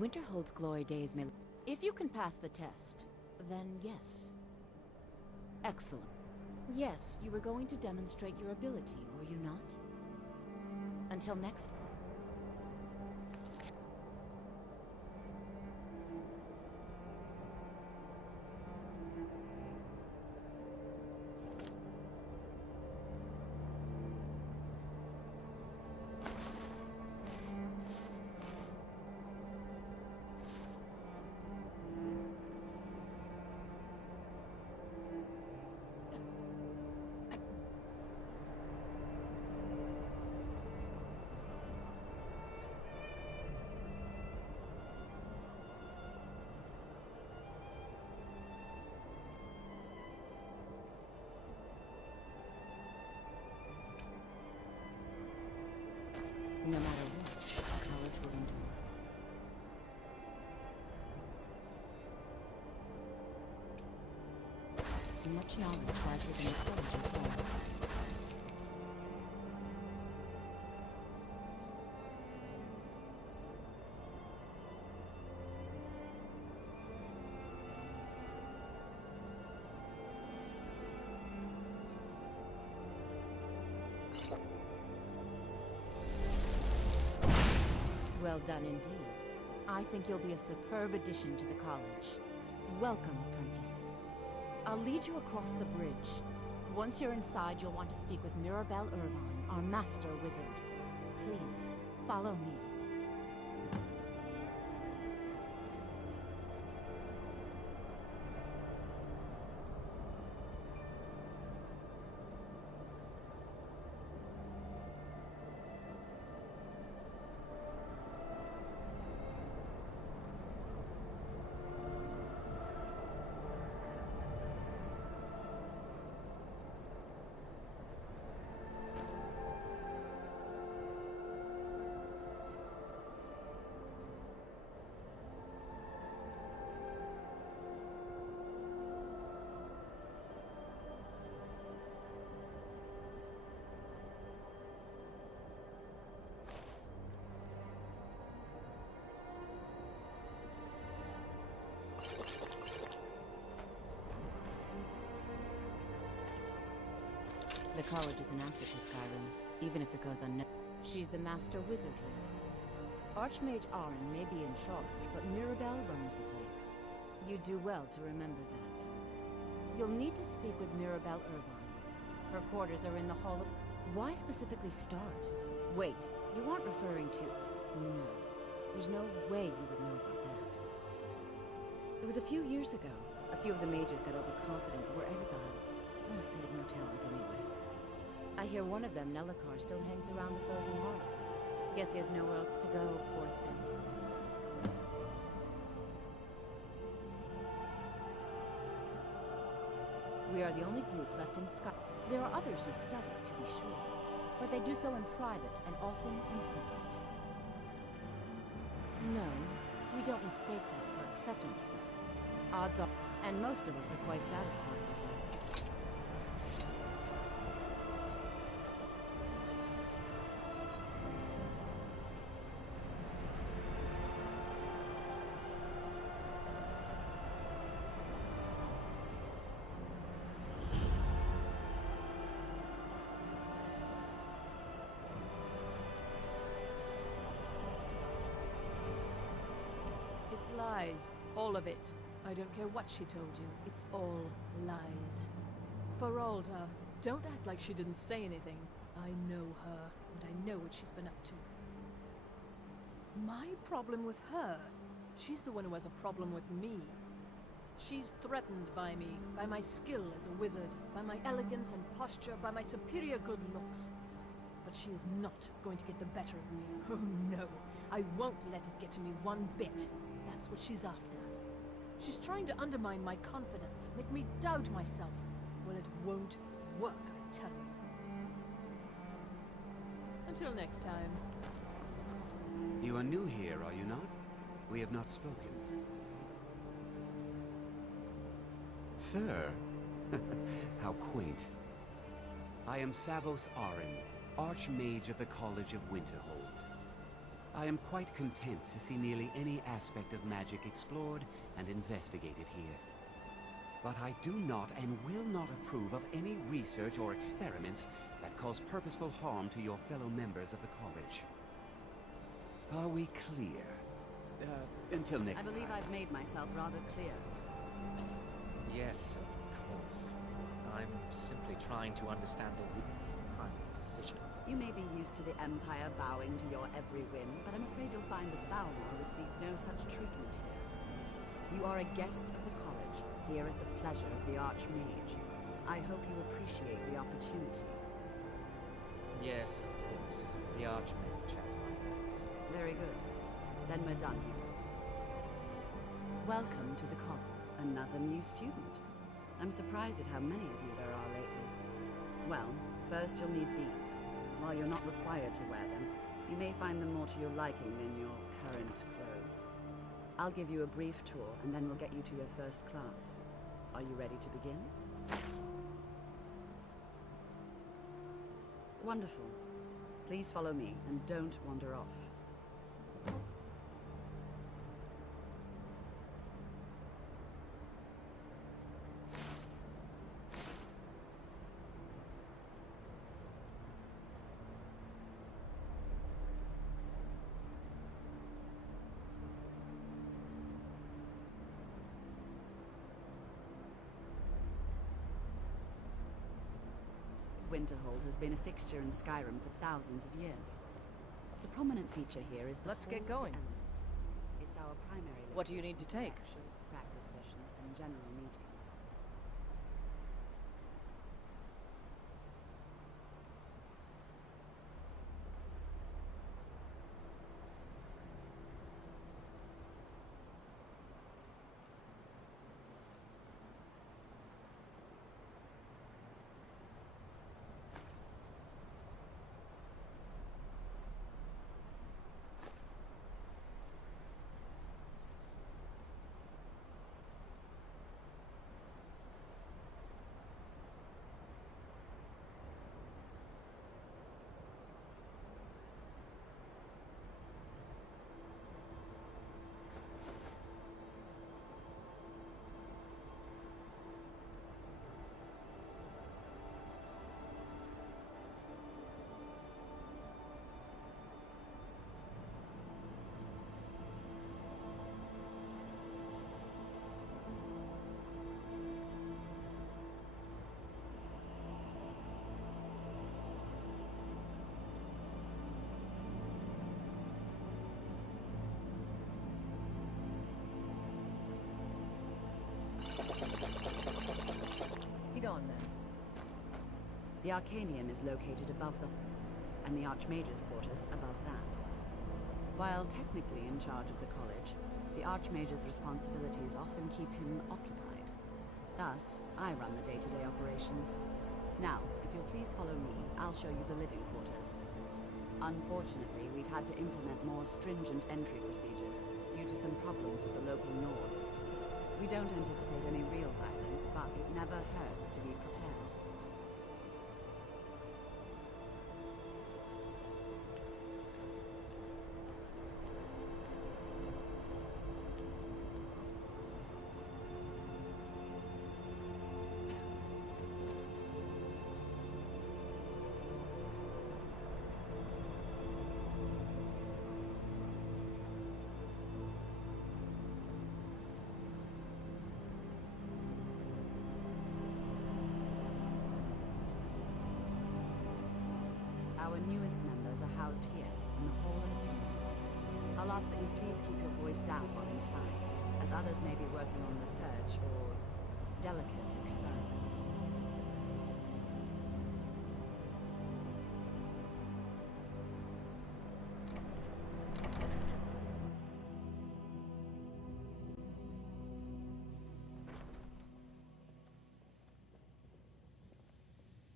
Winterhold's glory days may... If you can pass the test, then yes. Excellent. Yes, you were going to demonstrate your ability, were you not? Until next... No matter what, the college will endure. Much knowledge lies within the college's walls. Well done indeed. I think you'll be a superb addition to the college. Welcome, apprentice. I'll lead you across the bridge. Once you're inside, you'll want to speak with Mirabelle Irvine, our master wizard. Please, follow me. The college is an asset to Skyrim, even if it goes unnoticed. She's the master wizard here. Archmage Arin may be in charge, but Mirabelle runs the place. You do well to remember that. You'll need to speak with Mirabelle Irvine. Her quarters are in the Hall of... Why specifically stars? Wait, you aren't referring to... No. There's no way you would know about that. It was a few years ago. A few of the mages got overconfident and were exiled. They had no talent anyway. I hear one of them, Nelacar, still hangs around the frozen hearth. Guess he has nowhere else to go, poor thing. We are the only group left in Sky. There are others who study, to be sure, but they do so in private and often in secret. No, we don't mistake that for acceptance, though. Odds are, and most of us are quite satisfied with that. It's lies. All of it. I don't care what she told you. It's all lies. Feralda, don't act like she didn't say anything. I know her, and I know what she's been up to. My problem with her? She's the one who has a problem with me. She's threatened by me, by my skill as a wizard, by my elegance and posture, by my superior good looks. But she is not going to get the better of me. Oh no, I won't let it get to me one bit. That's what she's after. She's trying to undermine my confidence, make me doubt myself. Well, it won't work, I tell you. Until next time. You are new here, are you not? We have not spoken. Sir, how quaint. I am Savos Arin, Archmage of the College of Winterhold. I am quite content to see nearly any aspect of magic explored and investigated here. But I do not and will not approve of any research or experiments that cause purposeful harm to your fellow members of the college. Are we clear? Until next I believe time. I've made myself rather clear. Yes, of course. I'm simply trying to understand a kind of decision. You may be used to the Empire bowing to your every whim, but I'm afraid you'll find that Valmar received no such treatment here. You are a guest of the college, here at the pleasure of the Archmage. I hope you appreciate the opportunity. Yes, of course. The Archmage has my thanks. Very good. Then we're done here. Welcome to the college. Another new student. I'm surprised at how many of you there are lately. Well, first you'll need these. While you're not required to wear them, you may find them more to your liking than your current clothes. I'll give you a brief tour, and then we'll get you to your first class. Are you ready to begin? Wonderful. Please follow me, and don't wander off. Winterhold has been a fixture in Skyrim for thousands of years. The prominent feature here is the Let's get Hall of going. Elements. It's our primary What do you location need to for take? lectures, practice sessions, and general meetings. Lead on then. The Arcanium is located above the and the Archmage's quarters above that. While technically in charge of the college, the Archmage's responsibilities often keep him occupied. Thus, I run the day-to-day operations. Now, if you'll please follow me, I'll show you the living quarters. Unfortunately, we've had to implement more stringent entry procedures due to some problems with the local Nords. We don't anticipate any real violence, but it never hurts to be prepared. Our newest members are housed here, in the Hall of Attainment. I'll ask that you please keep your voice down while inside, as others may be working on research or delicate experiments.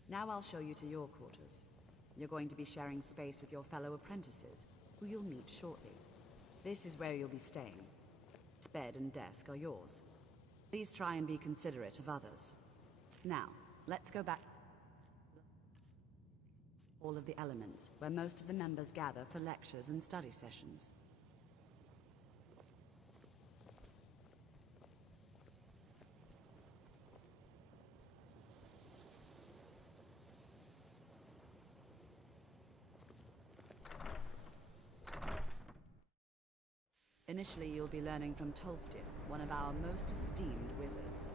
Now I'll show you to your quarters. You're going to be sharing space with your fellow apprentices, who you'll meet shortly. This is where you'll be staying. This bed and desk are yours. Please try and be considerate of others. Now, let's go back. Hall of the Elements, where most of the members gather for lectures and study sessions. Initially, you'll be learning from Tolfdir, one of our most esteemed wizards.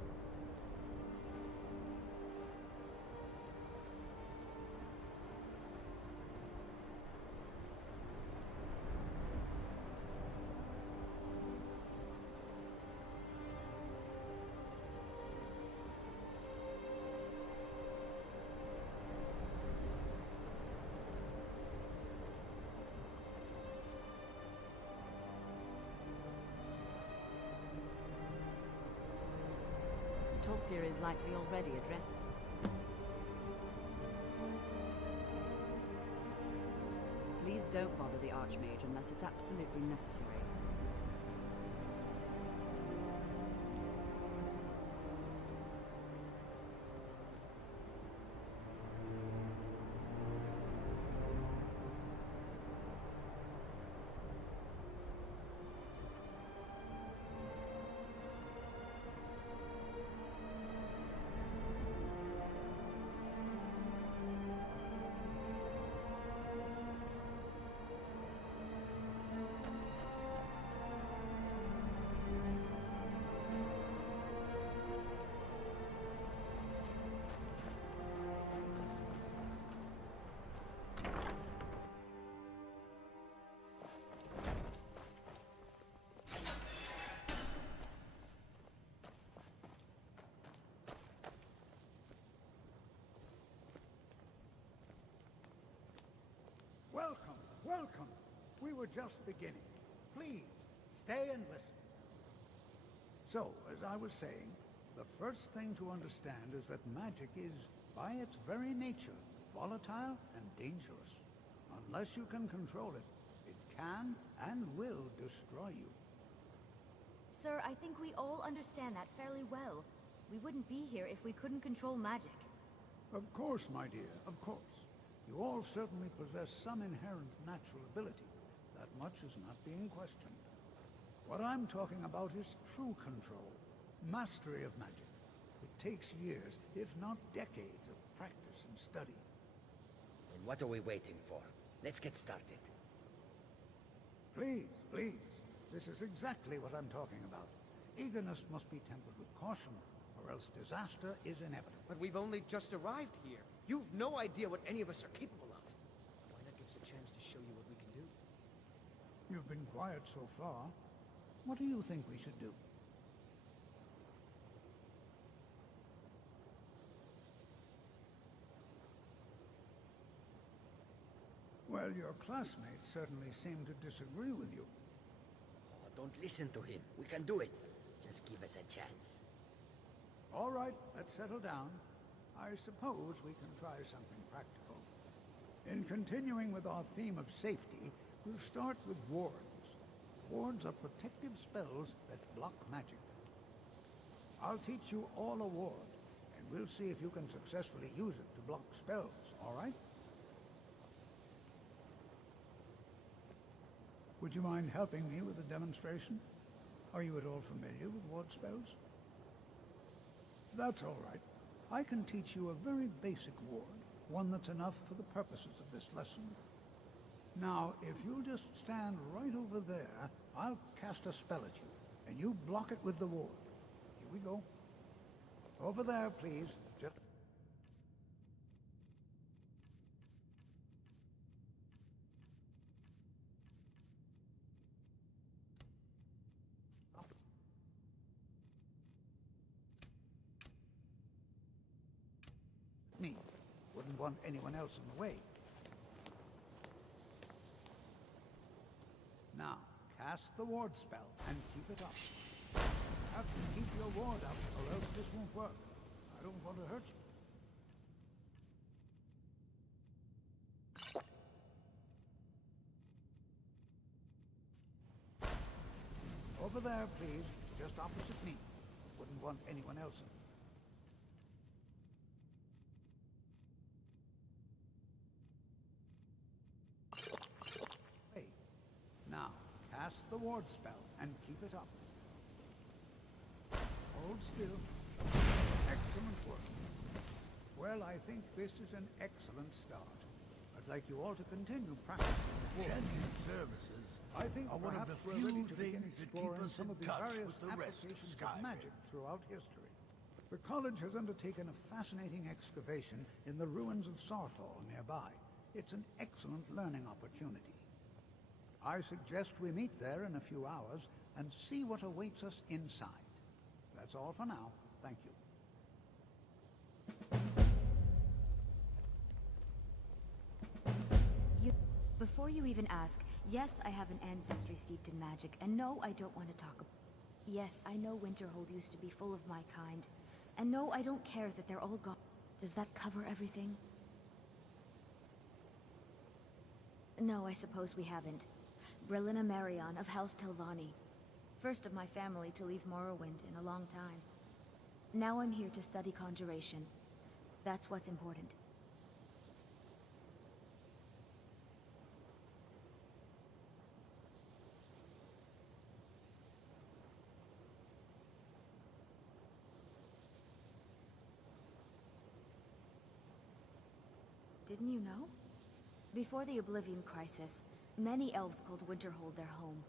Tolfdir is likely already addressed. Please don't bother the Archmage unless it's absolutely necessary. Welcome, welcome. We were just beginning. Please, stay and listen. So, as I was saying, the first thing to understand is that magic is, by its very nature, volatile and dangerous. Unless you can control it, it can and will destroy you. Sir, I think we all understand that fairly well. We wouldn't be here if we couldn't control magic. Of course, my dear, of course. You all certainly possess some inherent natural ability. That much is not being questioned. What I'm talking about is true control, mastery of magic. It takes years, if not decades, of practice and study. And what are we waiting for? Let's get started. Please, please. This is exactly what I'm talking about. Eagerness must be tempered with caution, or else disaster is inevitable. But we've only just arrived here. You've no idea what any of us are capable of. Why not give us a chance to show you what we can do? You've been quiet so far. What do you think we should do? Well, your classmates certainly seem to disagree with you. Oh, don't listen to him. We can do it. Just give us a chance. All right, let's settle down. I suppose we can try something practical. In continuing with our theme of safety, we'll start with wards. Wards are protective spells that block magic. I'll teach you all a ward, and we'll see if you can successfully use it to block spells, all right? Would you mind helping me with a demonstration? Are you at all familiar with ward spells? That's all right. I can teach you a very basic ward, one that's enough for the purposes of this lesson. Now, if you'll just stand right over there, I'll cast a spell at you, and you block it with the ward. Here we go. Over there, please. Just... Me. Wouldn't want anyone else in the way. Now, cast the ward spell and keep it up. You have to keep your ward up, or else this won't work. I don't want to hurt you. Over there, please. Just opposite me. Wouldn't want anyone else in. ward spell and keep it up. Hold still. Excellent work. Well, I think this is an excellent start. I'd like you all to continue practicing. Champion services I think are one of perhaps the we're few ready to begin things that keep exploring us some in of the touch various with the rest of applications of Skyrim. magic throughout history. The college has undertaken a fascinating excavation in the ruins of Sarthal nearby. It's an excellent learning opportunity. I suggest we meet there in a few hours and see what awaits us inside. That's all for now. Thank you. Before you even ask, yes, I have an ancestry steeped in magic, and no, I don't want to talk about. Yes, I know Winterhold used to be full of my kind, and no, I don't care that they're all gone. Does that cover everything? No, I suppose we haven't. Brillina Marion of House Telvanni. First of my family to leave Morrowind in a long time. Now I'm here to study conjuration. That's what's important. Didn't you know? Before the Oblivion Crisis, many elves called Winterhold their home.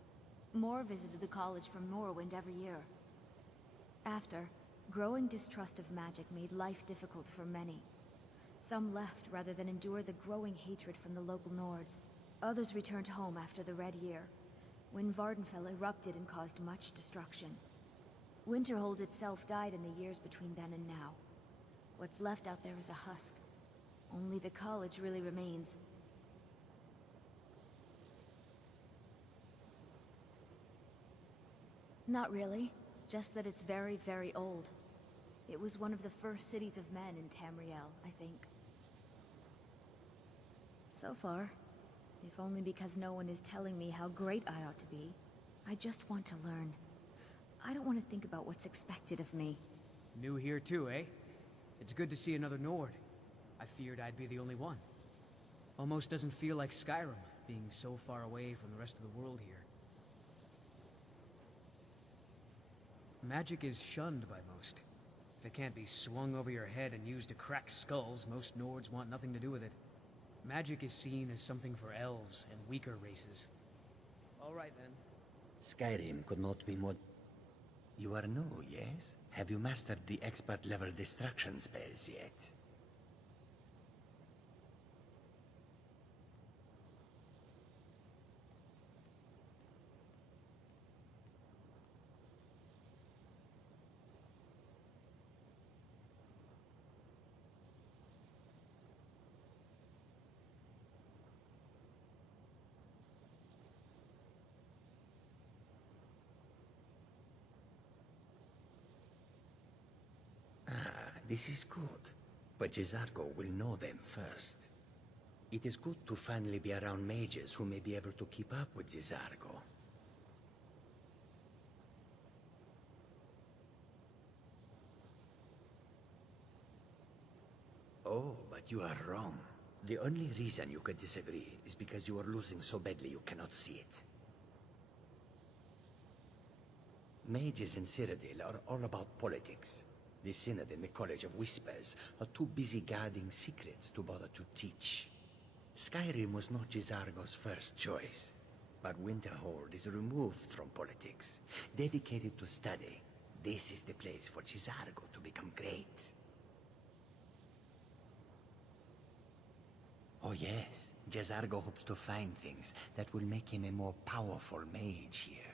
More visited the college from Morrowind every year. After, growing distrust of magic made life difficult for many. Some left rather than endure the growing hatred from the local Nords. Others returned home after the Red Year, when Vardenfell erupted and caused much destruction. Winterhold itself died in the years between then and now. What's left out there is a husk. Only the college really remains. Not really. Just that it's very, very old. It was one of the first cities of men in Tamriel, I think. So far, if only because no one is telling me how great I ought to be, I just want to learn. I don't want to think about what's expected of me. New here too, eh? It's good to see another Nord. I feared I'd be the only one. Almost doesn't feel like Skyrim, being so far away from the rest of the world here. Magic is shunned by most. If it can't be swung over your head and used to crack skulls, most Nords want nothing to do with it. Magic is seen as something for elves and weaker races. All right, then. Skyrim could not be more... You are new, yes? Have you mastered the expert-level destruction spells yet? This is good, but J'zargo will know them first. It is good to finally be around mages who may be able to keep up with J'zargo. Oh, but you are wrong. The only reason you could disagree is because you are losing so badly you cannot see it. Mages in Cyrodiil are all about politics. The Synod and the College of Whispers are too busy guarding secrets to bother to teach. Skyrim was not J'zargo's first choice, but Winterhold is removed from politics, dedicated to study. This is the place for J'zargo to become great. Oh yes, J'zargo hopes to find things that will make him a more powerful mage here.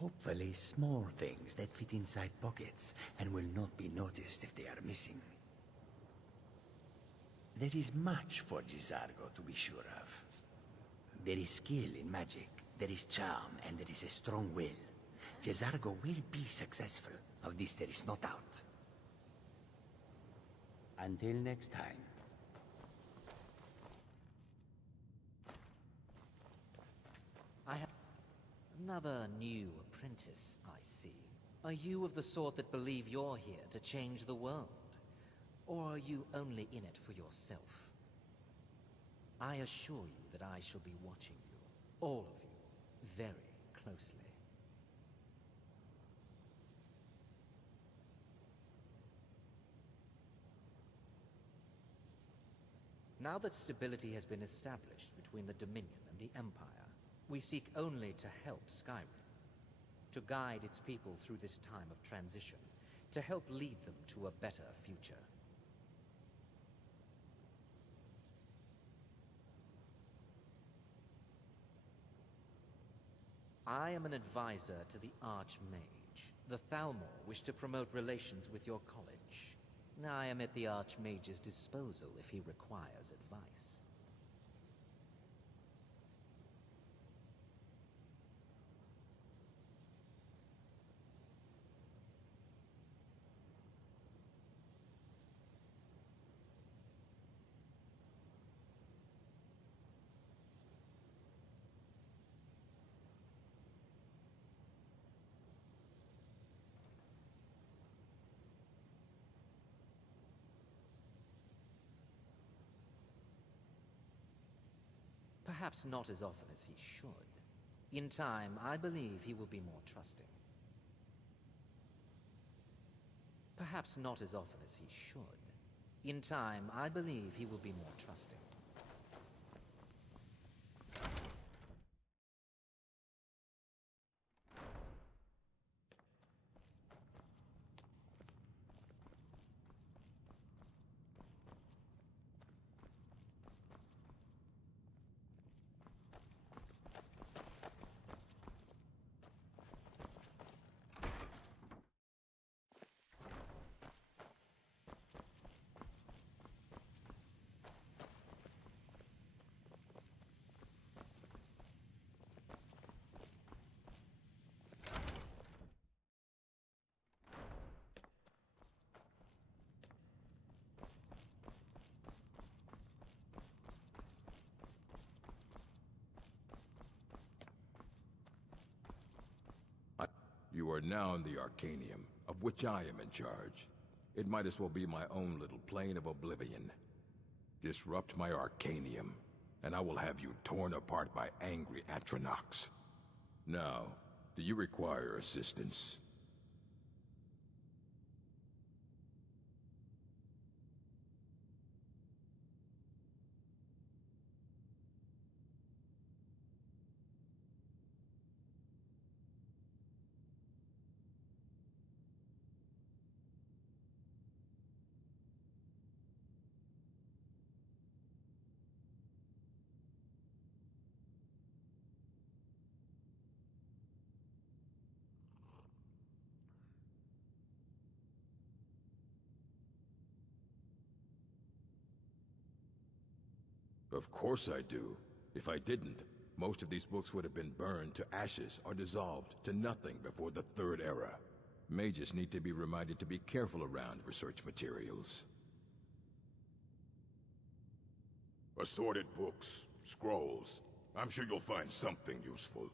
Hopefully small things that fit inside pockets and will not be noticed if they are missing. There is much for J'zargo to be sure of. There is skill in magic, there is charm, and there is a strong will. J'zargo will be successful. Of this there is no doubt. Until next time. I have another new apprentice, I see. Are you of the sort that believe you're here to change the world? Or are you only in it for yourself? I assure you that I shall be watching you, all of you, very closely. Now that stability has been established between the Dominion and the Empire, we seek only to help Skyrim, to guide its people through this time of transition, to help lead them to a better future. I am an advisor to the Archmage. The Thalmor wish to promote relations with your college. I am at the Archmage's disposal if he requires advice. Perhaps not as often as he should. In time, I believe he will be more trusting. Perhaps not as often as he should. In time, I believe he will be more trusting. You are now in the Arcanium, of which I am in charge. It might as well be my own little plane of oblivion. Disrupt my Arcanium, and I will have you torn apart by angry Atronachs. Now, do you require assistance? Of course I do. If I didn't, most of these books would have been burned to ashes or dissolved to nothing before the Third Era. Mages need to be reminded to be careful around research materials. Assorted books, scrolls. I'm sure you'll find something useful.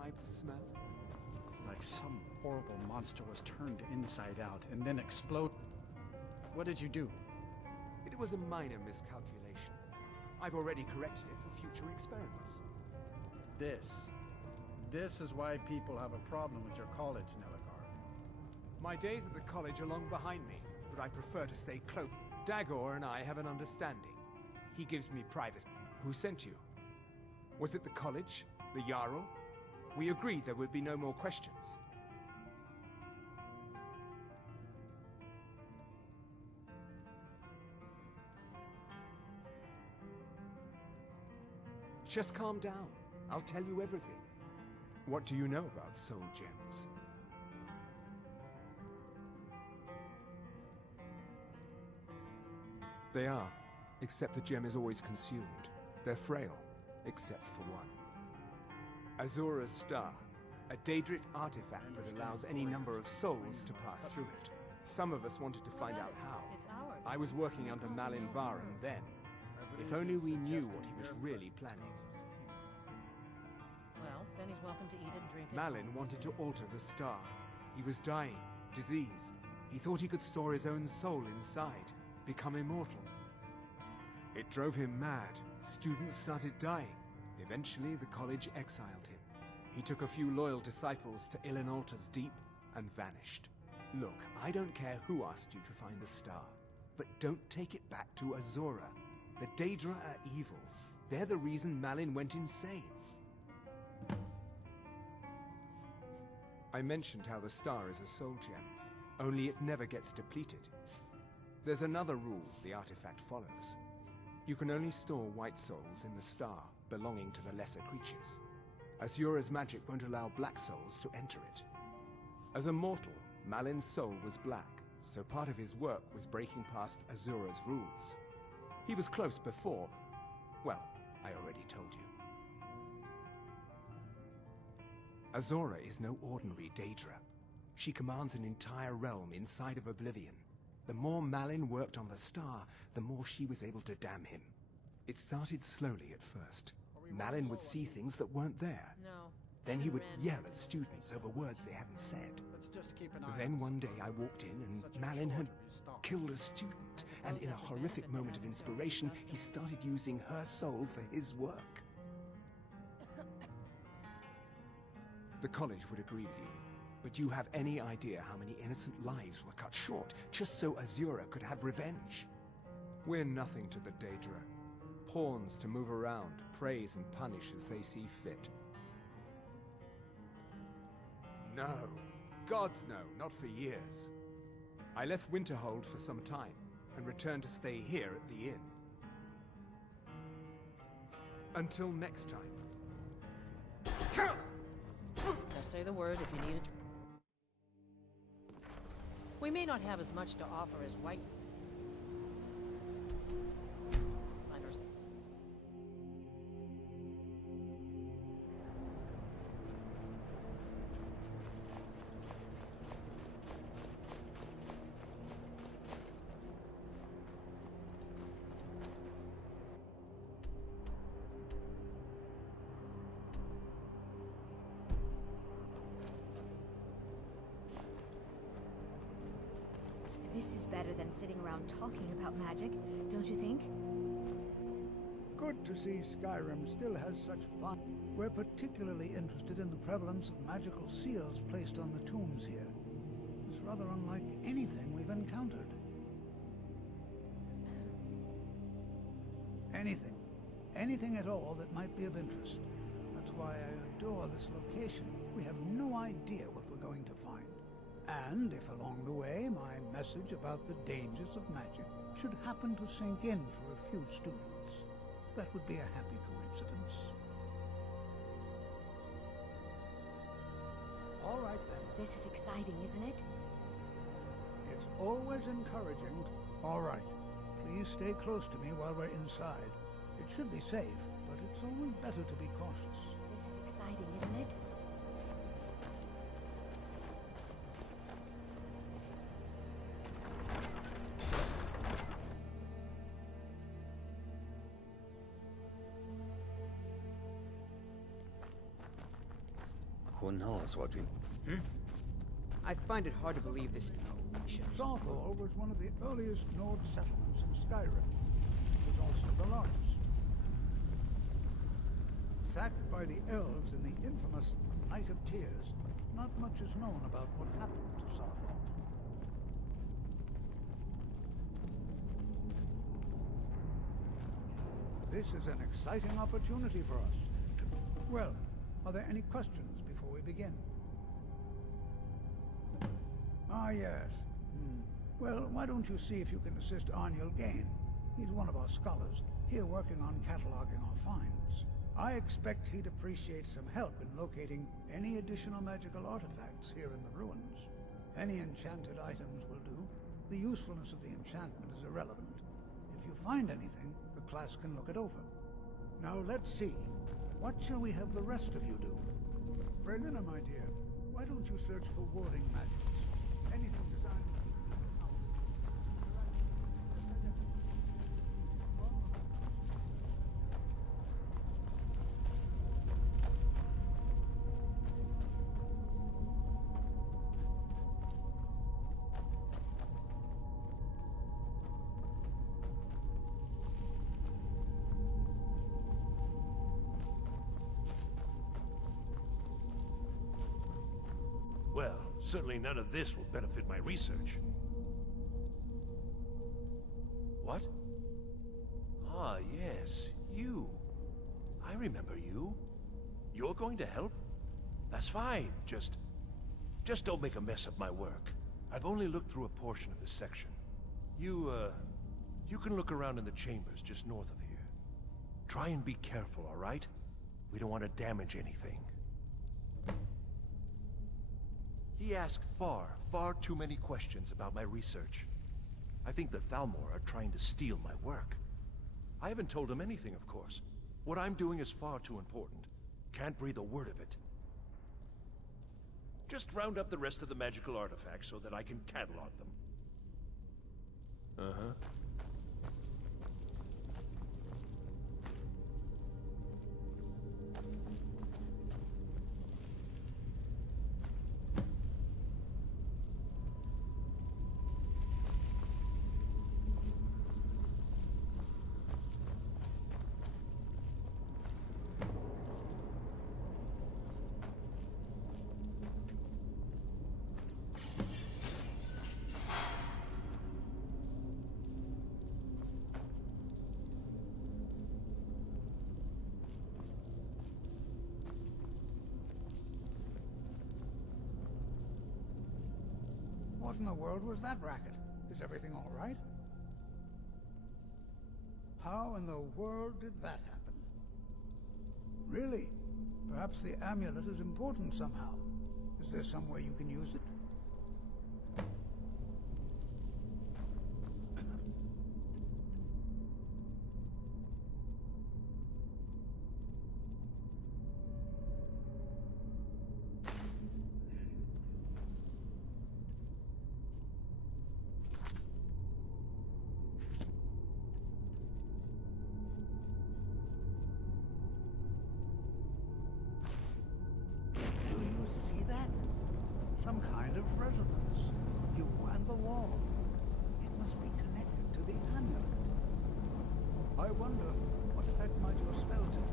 describe the smell? Like some horrible monster was turned inside out and then explode. What did you do? It was a minor miscalculation. I've already corrected it for future experiments. This is why people have a problem with your college, Nelligar. My days at the college are long behind me, but I prefer to stay close. Dagor and I have an understanding. He gives me privacy. Who sent you? Was it the college? The Jarl? We agreed there would be no more questions. Just calm down. I'll tell you everything. What do you know about soul gems? They are, except the gem is always consumed. They're frail, except for one. Azura's Star, a Daedric artifact that allows any number of souls to pass through it. Some of us wanted to find out how. I was working under Malin Varen then. If only we knew what he was really planning. Well, then he's welcome to eat it and drink it. Malin wanted to alter the star. He was dying, disease. He thought he could store his own soul inside, become immortal. It drove him mad. Students started dying. Eventually, the college exiled him. He took a few loyal disciples to Ilinalta's Deep and vanished. Look, I don't care who asked you to find the star, but don't take it back to Azura. The Daedra are evil. They're the reason Malin went insane. I mentioned how the star is a soul gem, only it never gets depleted. There's another rule the artifact follows. You can only store white souls in the star belonging to the lesser creatures. Azura's magic won't allow black souls to enter it. As a mortal, Malin's soul was black, so part of his work was breaking past Azura's rules. He was close before. Well, I already told you. Azura is no ordinary Daedra. She commands an entire realm inside of Oblivion. The more Malin worked on the star, the more she was able to damn him. It started slowly at first. Malin would see things that weren't there. No. Then he would yell at students over words they hadn't said. Then one day I walked in and Malin had killed a student, and in a horrific moment of inspiration, he started using her soul for his work. The college would agree with you, but you have any idea how many innocent lives were cut short just so Azura could have revenge? We're nothing to the Daedra. Pawns to move around, praise and punish as they see fit. No. Gods no, not for years. I left Winterhold for some time, and returned to stay here at the inn. Until next time. Just say the word if you need it. We may not have as much to offer as White. This is better than sitting around talking about magic, don't you think? Good to see Skyrim still has such fun. We're particularly interested in the prevalence of magical seals placed on the tombs here. It's rather unlike anything we've encountered. Anything at all that might be of interest. That's why I adore this location. We have no idea what we're going to find. And if along the way my message about the dangers of magic should happen to sink in for a few students, that would be a happy coincidence. All right then. This is exciting, isn't it? It's always encouraging. All right. Please stay close to me while we're inside. It should be safe, but it's always better to be cautious. This is exciting, isn't it? Who knows what we... I find it hard to believe this... Saarthal was one of the earliest Nord settlements in Skyrim. It was also the largest. Sacked by the elves in the infamous Night of Tears, not much is known about what happened to Saarthal. This is an exciting opportunity for us. Well, are there any questions before we begin? Ah, yes. Well, why don't you see if you can assist Arniel Gain? He's one of our scholars, here working on cataloging our finds. I expect he'd appreciate some help in locating any additional magical artifacts here in the ruins. Any enchanted items will do. The usefulness of the enchantment is irrelevant. If you find anything, the class can look it over. Now let's see. What shall we have the rest of you do? Berlina, my dear, why don't you search for warding magics? Anything designed to keep people out. Well, certainly none of this will benefit my research. What? Ah, yes, you. I remember you. You're going to help? That's fine, just don't make a mess of my work. I've only looked through a portion of this section. You can look around in the chambers just north of here. Try and be careful, all right? We don't want to damage anything. He asked far too many questions about my research. I think the Thalmor are trying to steal my work. I haven't told him anything, of course. What I'm doing is far too important. Can't breathe a word of it. Just round up the rest of the magical artifacts so that I can catalog them. Uh-huh. What in the world was that racket? Is everything all right? How in the world did that happen? Really? Perhaps the amulet is important somehow. Is there some way you can use it? Some kind of resonance. You and the wall. It must be connected to the amulet. I wonder, what effect might your spells have?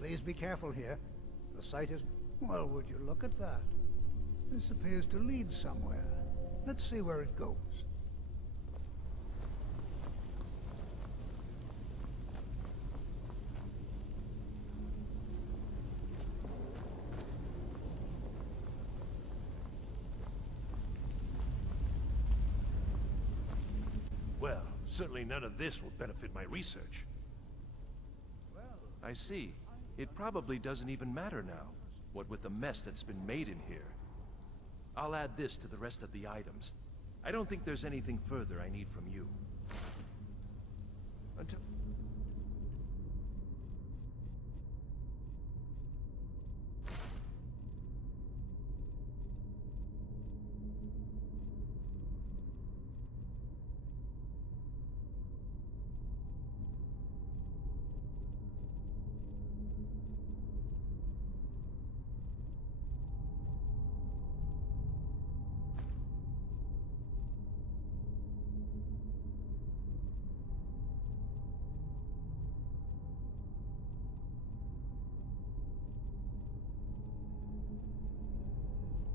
Please be careful here. The site is... Well, would you look at that? This appears to lead somewhere. Let's see where it goes. Well, certainly none of this will benefit my research. I see. It probably doesn't even matter now, what with the mess that's been made in here. I'll add this to the rest of the items. I don't think there's anything further I need from you. Until...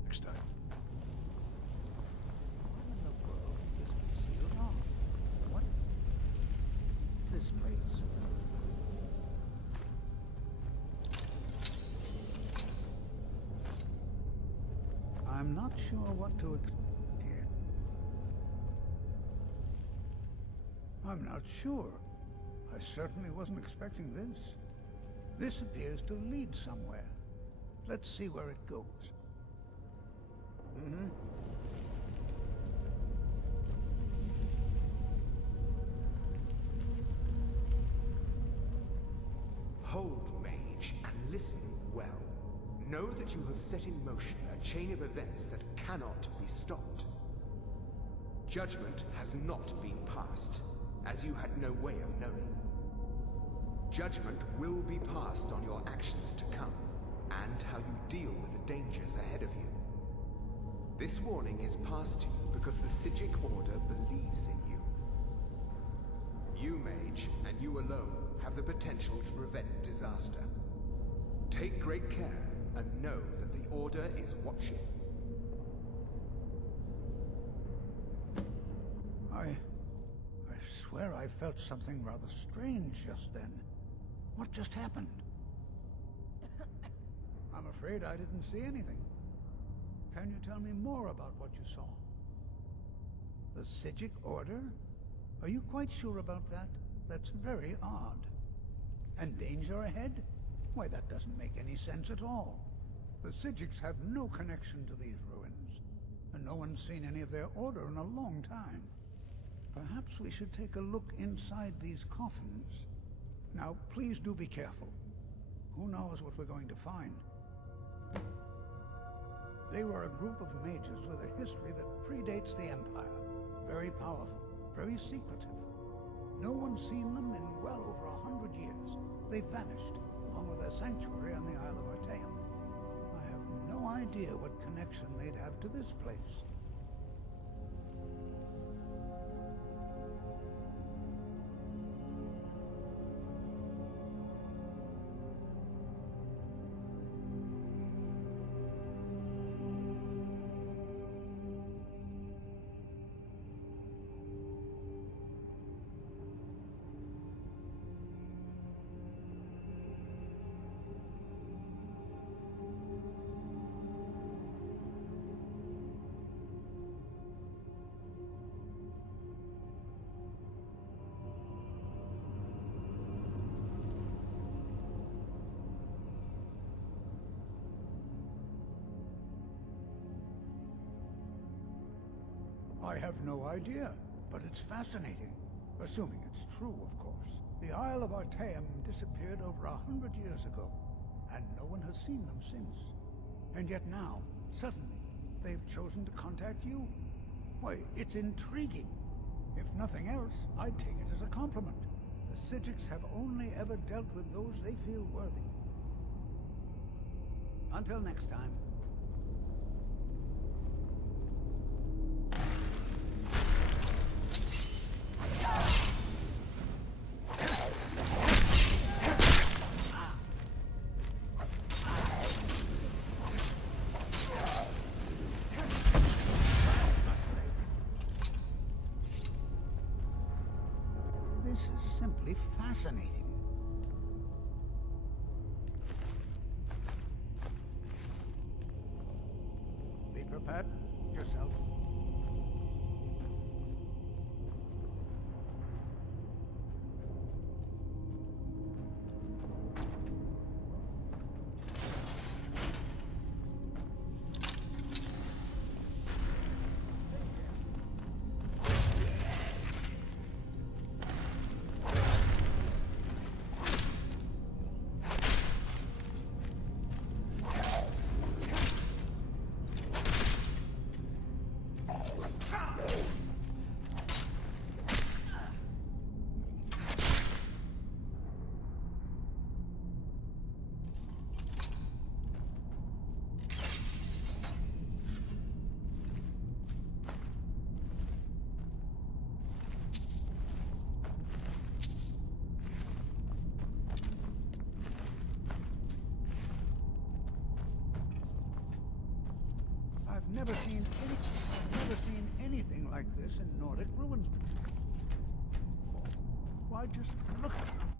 Next time. What in the world is sealed off? What? This place. I'm not sure what to expect here. I'm not sure. I certainly wasn't expecting this. This appears to lead somewhere. Let's see where it goes. Hold, mage, and listen well. Know that you have set in motion a chain of events that cannot be stopped. Judgment has not been passed, as you had no way of knowing. Judgment will be passed on your actions to come, and how you deal with the dangers ahead of you. This warning is passed to you because the Psijic Order believes in you. You, mage, and you alone, have the potential to prevent disaster. Take great care, and know that the Order is watching. I swear I felt something rather strange just then. What just happened? I'm afraid I didn't see anything. Can you tell me more about what you saw? The Psijic Order? Are you quite sure about that? That's very odd. And danger ahead? Why, that doesn't make any sense at all. The Psijics have no connection to these ruins, and no one's seen any of their order in a long time. Perhaps we should take a look inside these coffins. Now, please do be careful. Who knows what we're going to find? They were a group of mages with a history that predates the Empire. Very powerful, very secretive. No one's seen them in well over 100 years. They vanished, along with their sanctuary on the Isle of Artaeum. I have no idea what connection they'd have to this place. I have no idea, but it's fascinating. Assuming it's true, of course. The Isle of Artaeum disappeared over 100 years ago, and no one has seen them since. And yet now, suddenly, they've chosen to contact you. Why, it's intriguing. If nothing else, I'd take it as a compliment. The Psijics have only ever dealt with those they feel worthy. Until next time. This is simply fascinating. Be prepared yourself. I've never seen anything like this in Nordic ruins. Why, just look at it.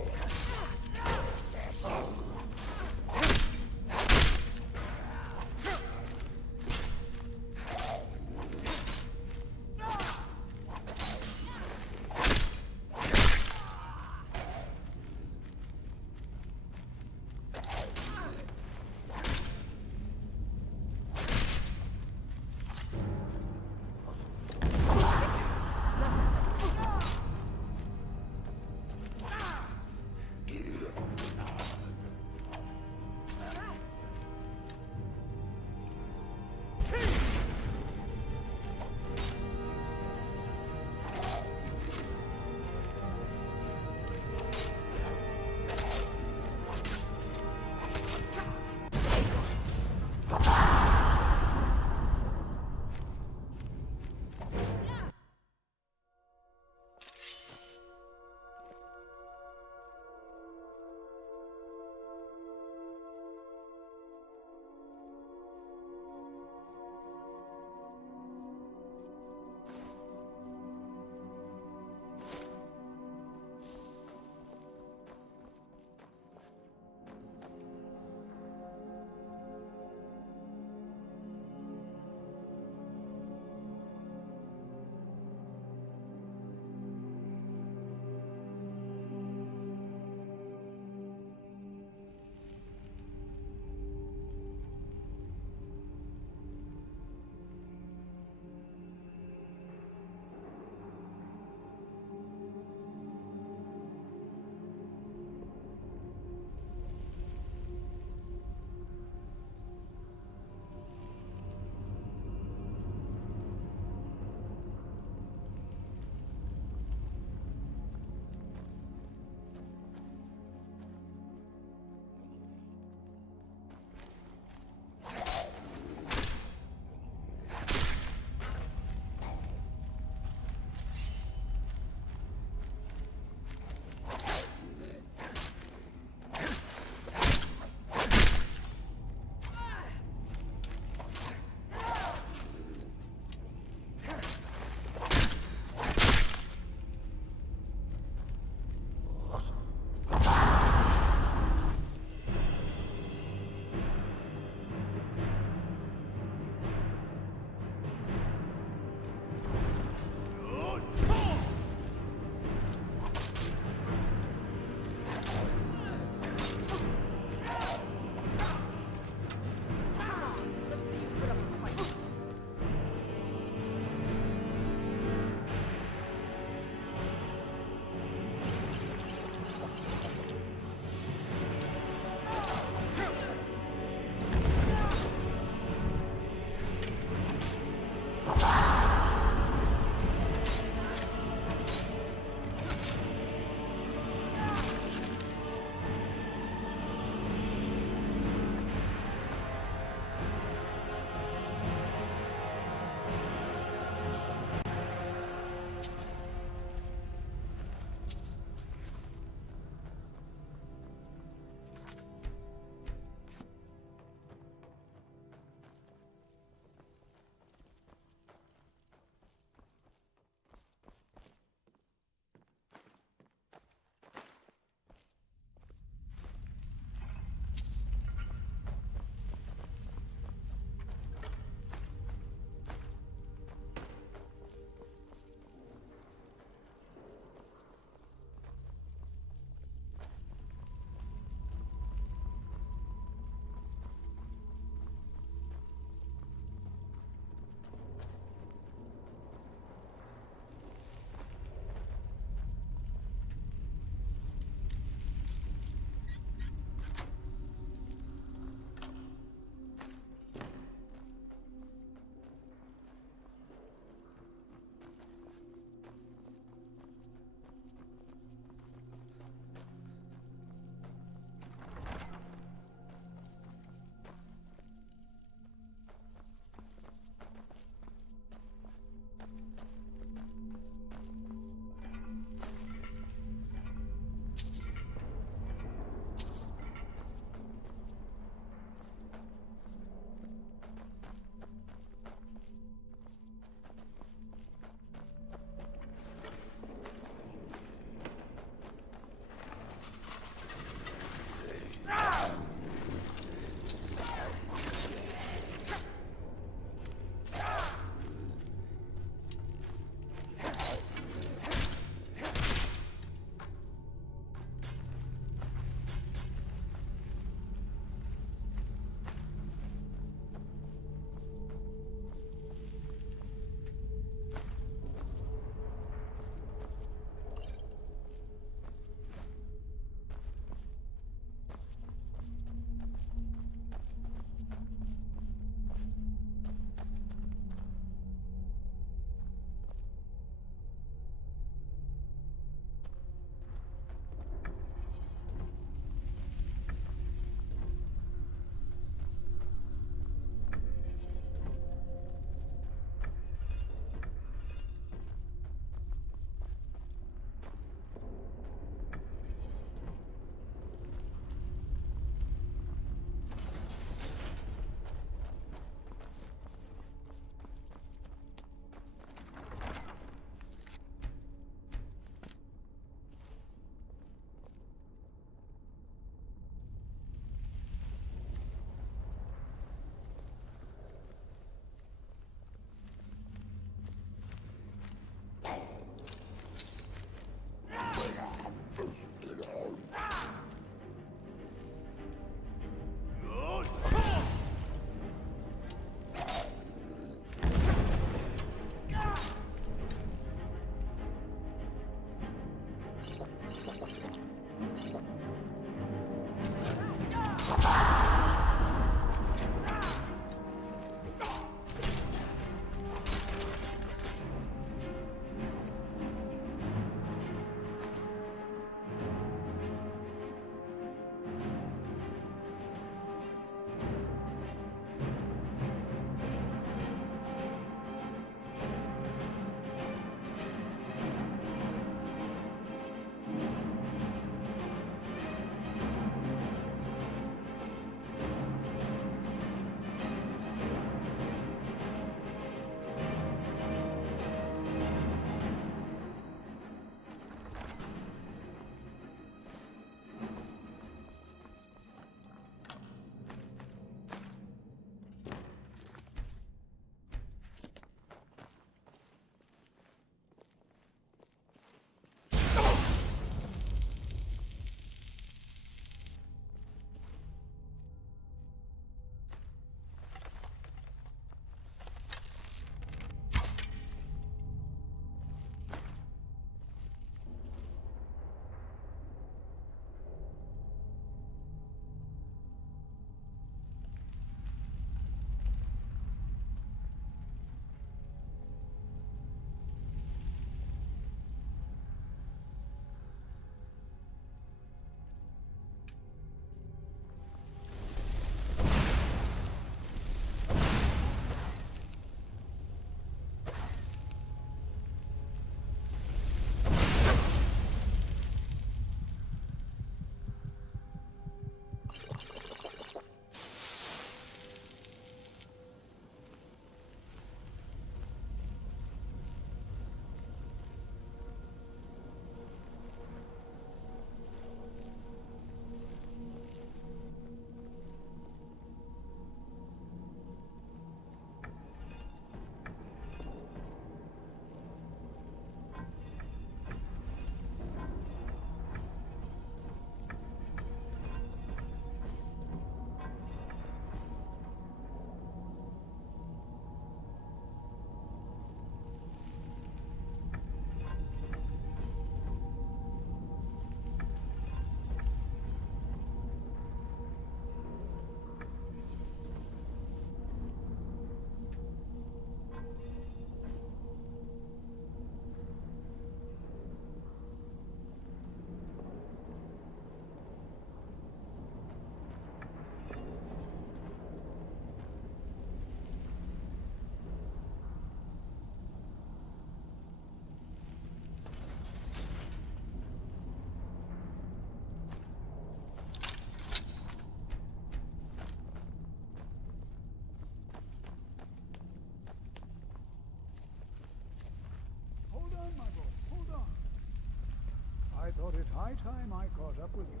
high time I caught up with you.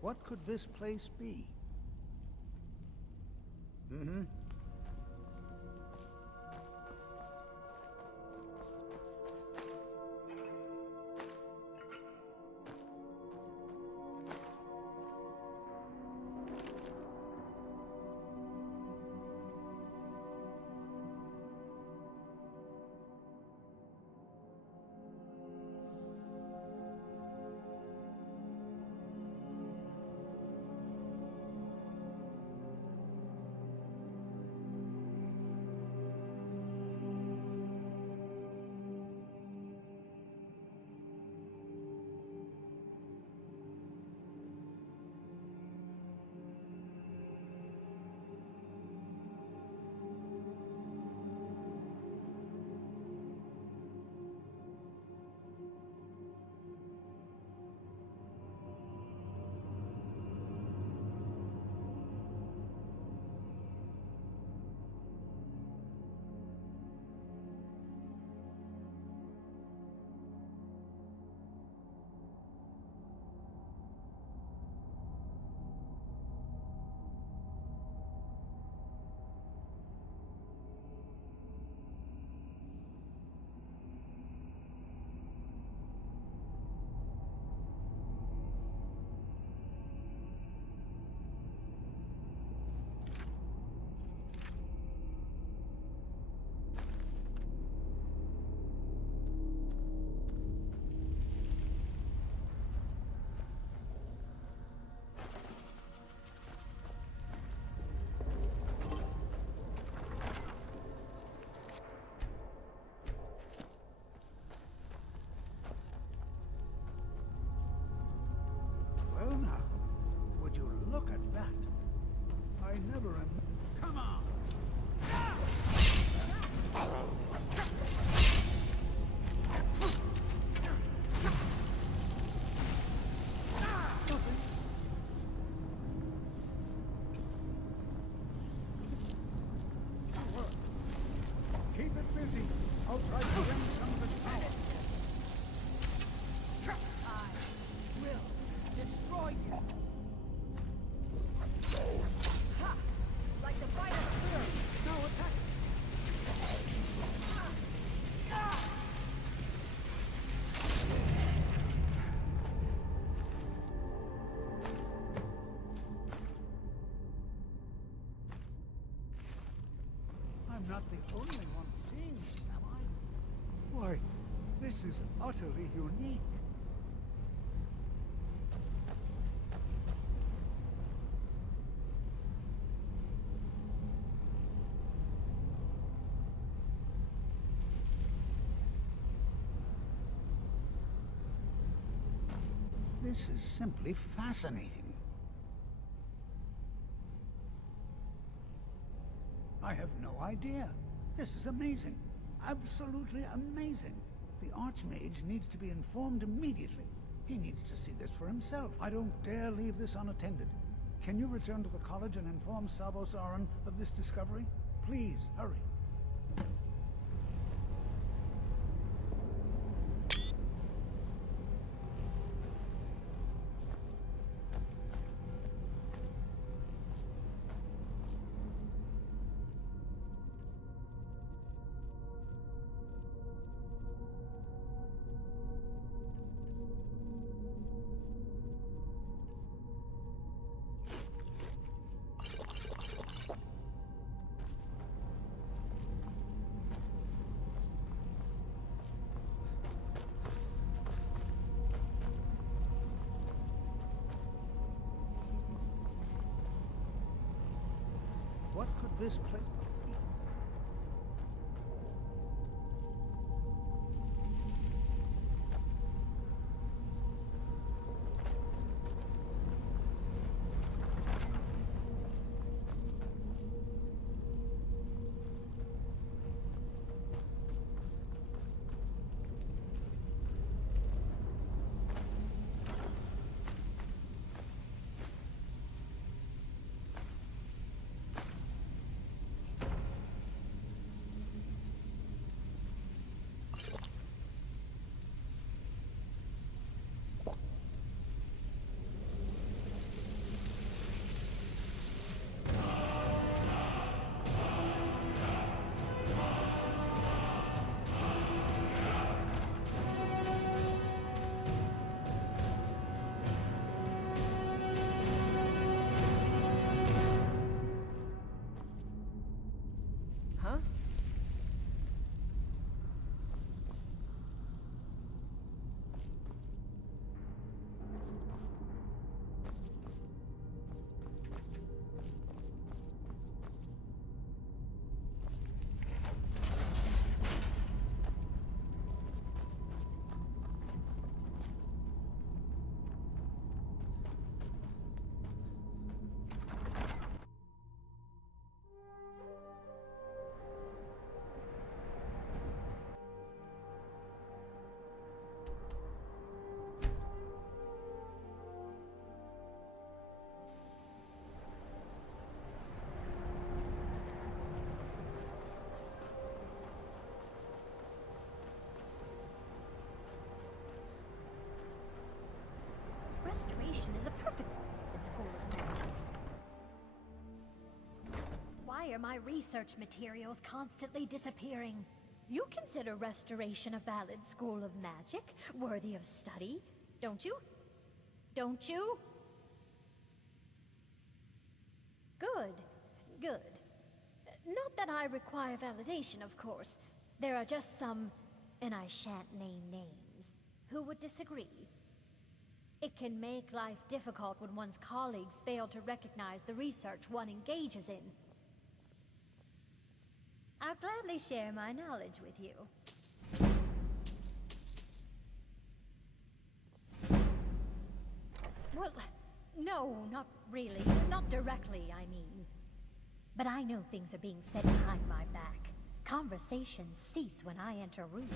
What could this place be? Mm-hmm. Well now, would you look at that? I never am... Come on! Keep it busy. I'll try to bring some of its power. I will destroy you. Ha! Like the bite of a bird. Now attack. I'm not the only one seeing this, am I? Why, this is utterly unique. This is simply fascinating. I have no idea. This is amazing. Absolutely amazing. The Archmage needs to be informed immediately. He needs to see this for himself. I don't dare leave this unattended. Can you return to the college and inform Savos Aran of this discovery? Please, hurry. What could this place be? restoration is a perfect school of magic. Why are my research materials constantly disappearing? You consider restoration a valid school of magic, worthy of study, don't you? Don't you? Good, good. Not that I require validation, of course. There are just some, and I shan't name names, who would disagree. It can make life difficult when one's colleagues fail to recognize the research one engages in. I'll gladly share my knowledge with you. Well, no, not really. Not directly, I mean. But I know things are being said behind my back. Conversations cease when I enter rooms.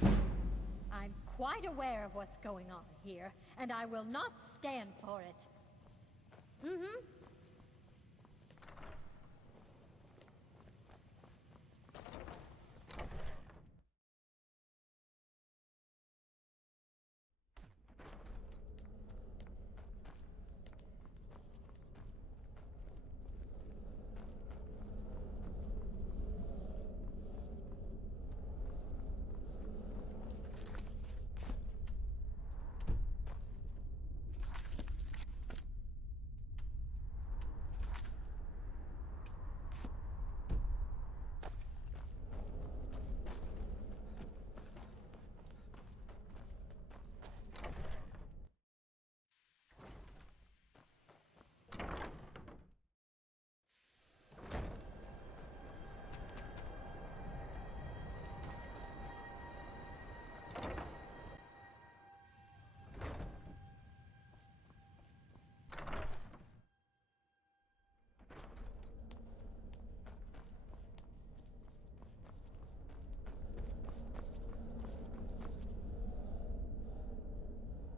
I'm quite aware of what's going on here, and I will not stand for it. Mm-hmm.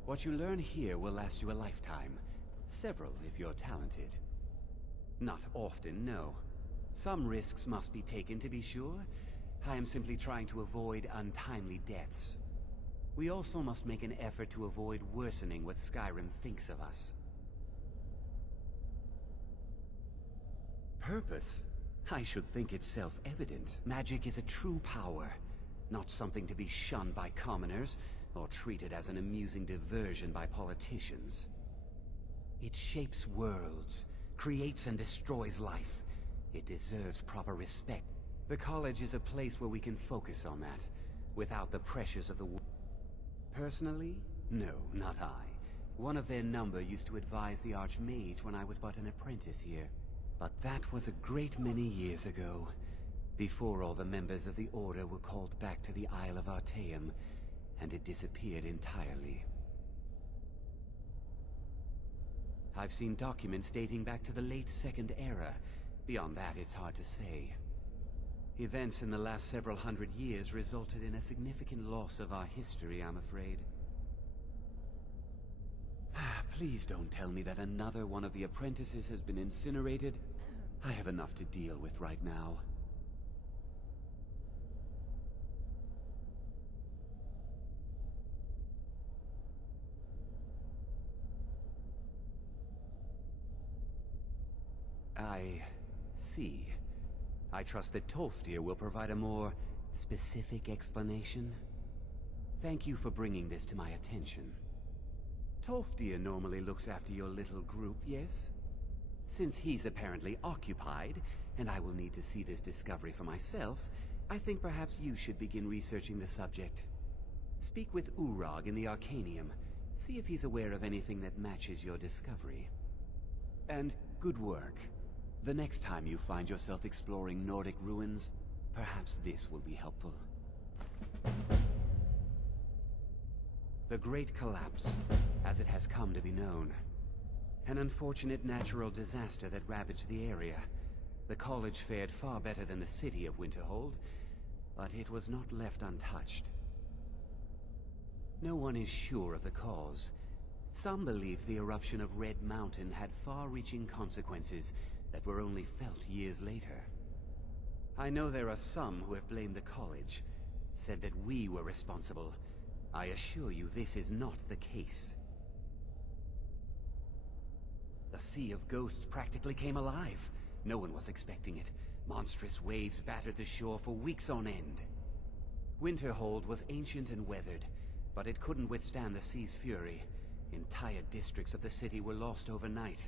What you learn here will last you a lifetime. Several, if you're talented. Not often, no. Some risks must be taken, to be sure. I am simply trying to avoid untimely deaths. We also must make an effort to avoid worsening what Skyrim thinks of us. Purpose? I should think it's self-evident. Magic is a true power, not something to be shunned by commoners, or treated as an amusing diversion by politicians. It shapes worlds, creates and destroys life. It deserves proper respect. The college is a place where we can focus on that, without the pressures of the world. Personally? No, not I. One of their number used to advise the Archmage when I was but an apprentice here. But that was a great many years ago, before all the members of the Order were called back to the Isle of Artaeum, and it disappeared entirely. I've seen documents dating back to the late Second Era. Beyond that, it's hard to say. Events in the last several hundred years resulted in a significant loss of our history, I'm afraid. Please don't tell me that another one of the apprentices has been incinerated. I have enough to deal with right now. I see. I trust that Tolfdir will provide a more specific explanation. Thank you for bringing this to my attention. Tolfdir normally looks after your little group, yes? Since he's apparently occupied, and I will need to see this discovery for myself, I think perhaps you should begin researching the subject. Speak with Urag in the Arcanium. See if he's aware of anything that matches your discovery. And good work. The next time you find yourself exploring Nordic ruins, perhaps this will be helpful. The Great Collapse, as it has come to be known. An unfortunate natural disaster that ravaged the area. The college fared far better than the city of Winterhold, but it was not left untouched. No one is sure of the cause. Some believe the eruption of Red Mountain had far-reaching consequences that were only felt years later. I know there are some who have blamed the college, said that we were responsible. I assure you this is not the case. The Sea of Ghosts practically came alive. No one was expecting it. Monstrous waves battered the shore for weeks on end. Winterhold was ancient and weathered, but it couldn't withstand the sea's fury. Entire districts of the city were lost overnight.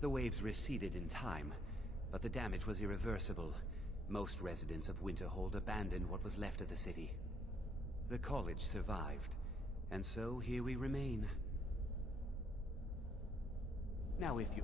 The waves receded in time, but the damage was irreversible. Most residents of Winterhold abandoned what was left of the city. The college survived, and so here we remain. Now if you...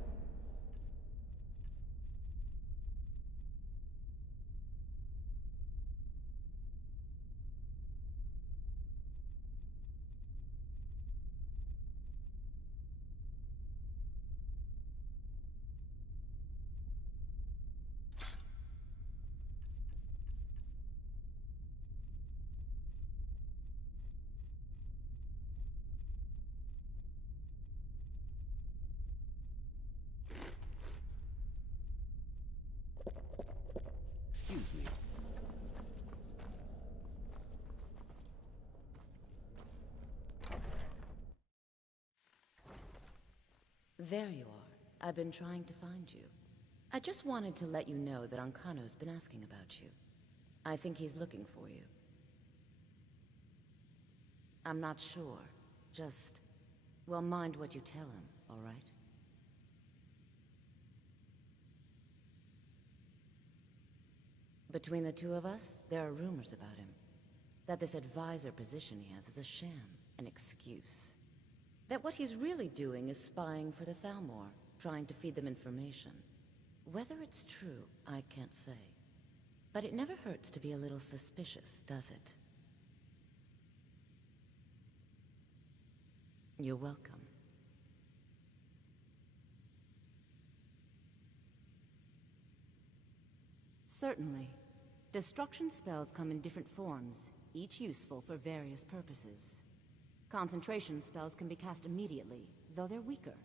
Excuse me. There you are. I've been trying to find you. I just wanted to let you know that Ancano's been asking about you. I think he's looking for you. I'm not sure. Just... well, mind what you tell him, all right? Between the two of us, there are rumors about him. That this advisor position he has is a sham, an excuse. That what he's really doing is spying for the Thalmor, trying to feed them information. Whether it's true, I can't say. But it never hurts to be a little suspicious, does it? You're welcome. Certainly. Destruction spells come in different forms, each useful for various purposes. Concentration spells can be cast immediately, though they're weaker.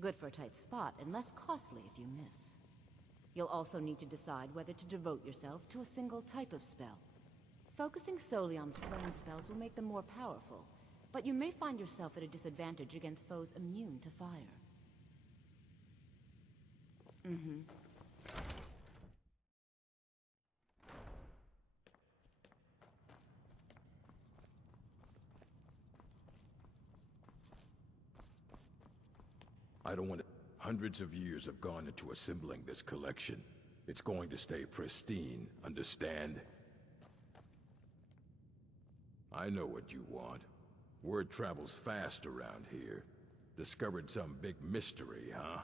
Good for a tight spot, and less costly if you miss. You'll also need to decide whether to devote yourself to a single type of spell. Focusing solely on flame spells will make them more powerful, but you may find yourself at a disadvantage against foes immune to fire. I don't want to... Hundreds of years have gone into assembling this collection. It's going to stay pristine, understand? I know what you want. Word travels fast around here. Discovered some big mystery, huh?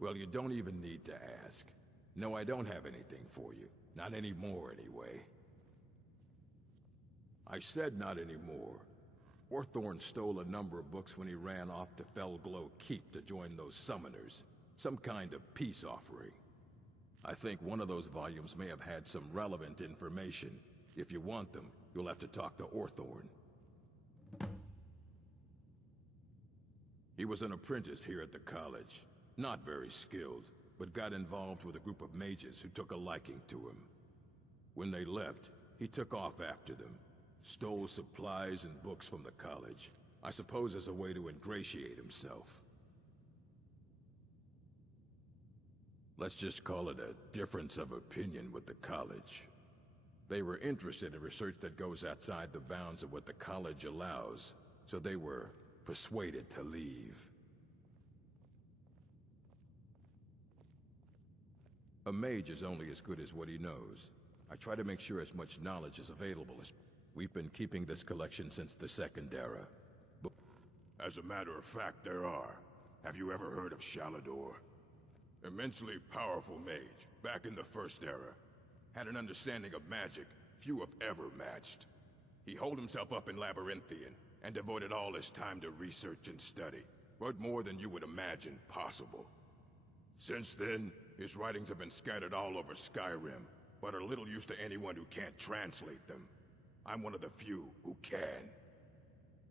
Well, you don't even need to ask. No, I don't have anything for you. Not anymore, anyway. I said not anymore. Orthorn stole a number of books when he ran off to Felglow Keep to join those summoners. Some kind of peace offering. I think one of those volumes may have had some relevant information. If you want them, you'll have to talk to Orthorn. He was an apprentice here at the college. Not very skilled, but got involved with a group of mages who took a liking to him. When they left, he took off after them. Stole supplies and books from the college. I suppose as a way to ingratiate himself. Let's just call it a difference of opinion with the college. They were interested in research that goes outside the bounds of what the college allows, so they were persuaded to leave. A mage is only as good as what he knows. I try to make sure as much knowledge is available as... We've been keeping this collection since the Second Era. But as a matter of fact, there are. Have you ever heard of Shalador? Immensely powerful mage, back in the First Era. Had an understanding of magic few have ever matched. He holed himself up in Labyrinthian, and devoted all his time to research and study. Wrote more than you would imagine possible. Since then, his writings have been scattered all over Skyrim, but are little use to anyone who can't translate them. I'm one of the few who can.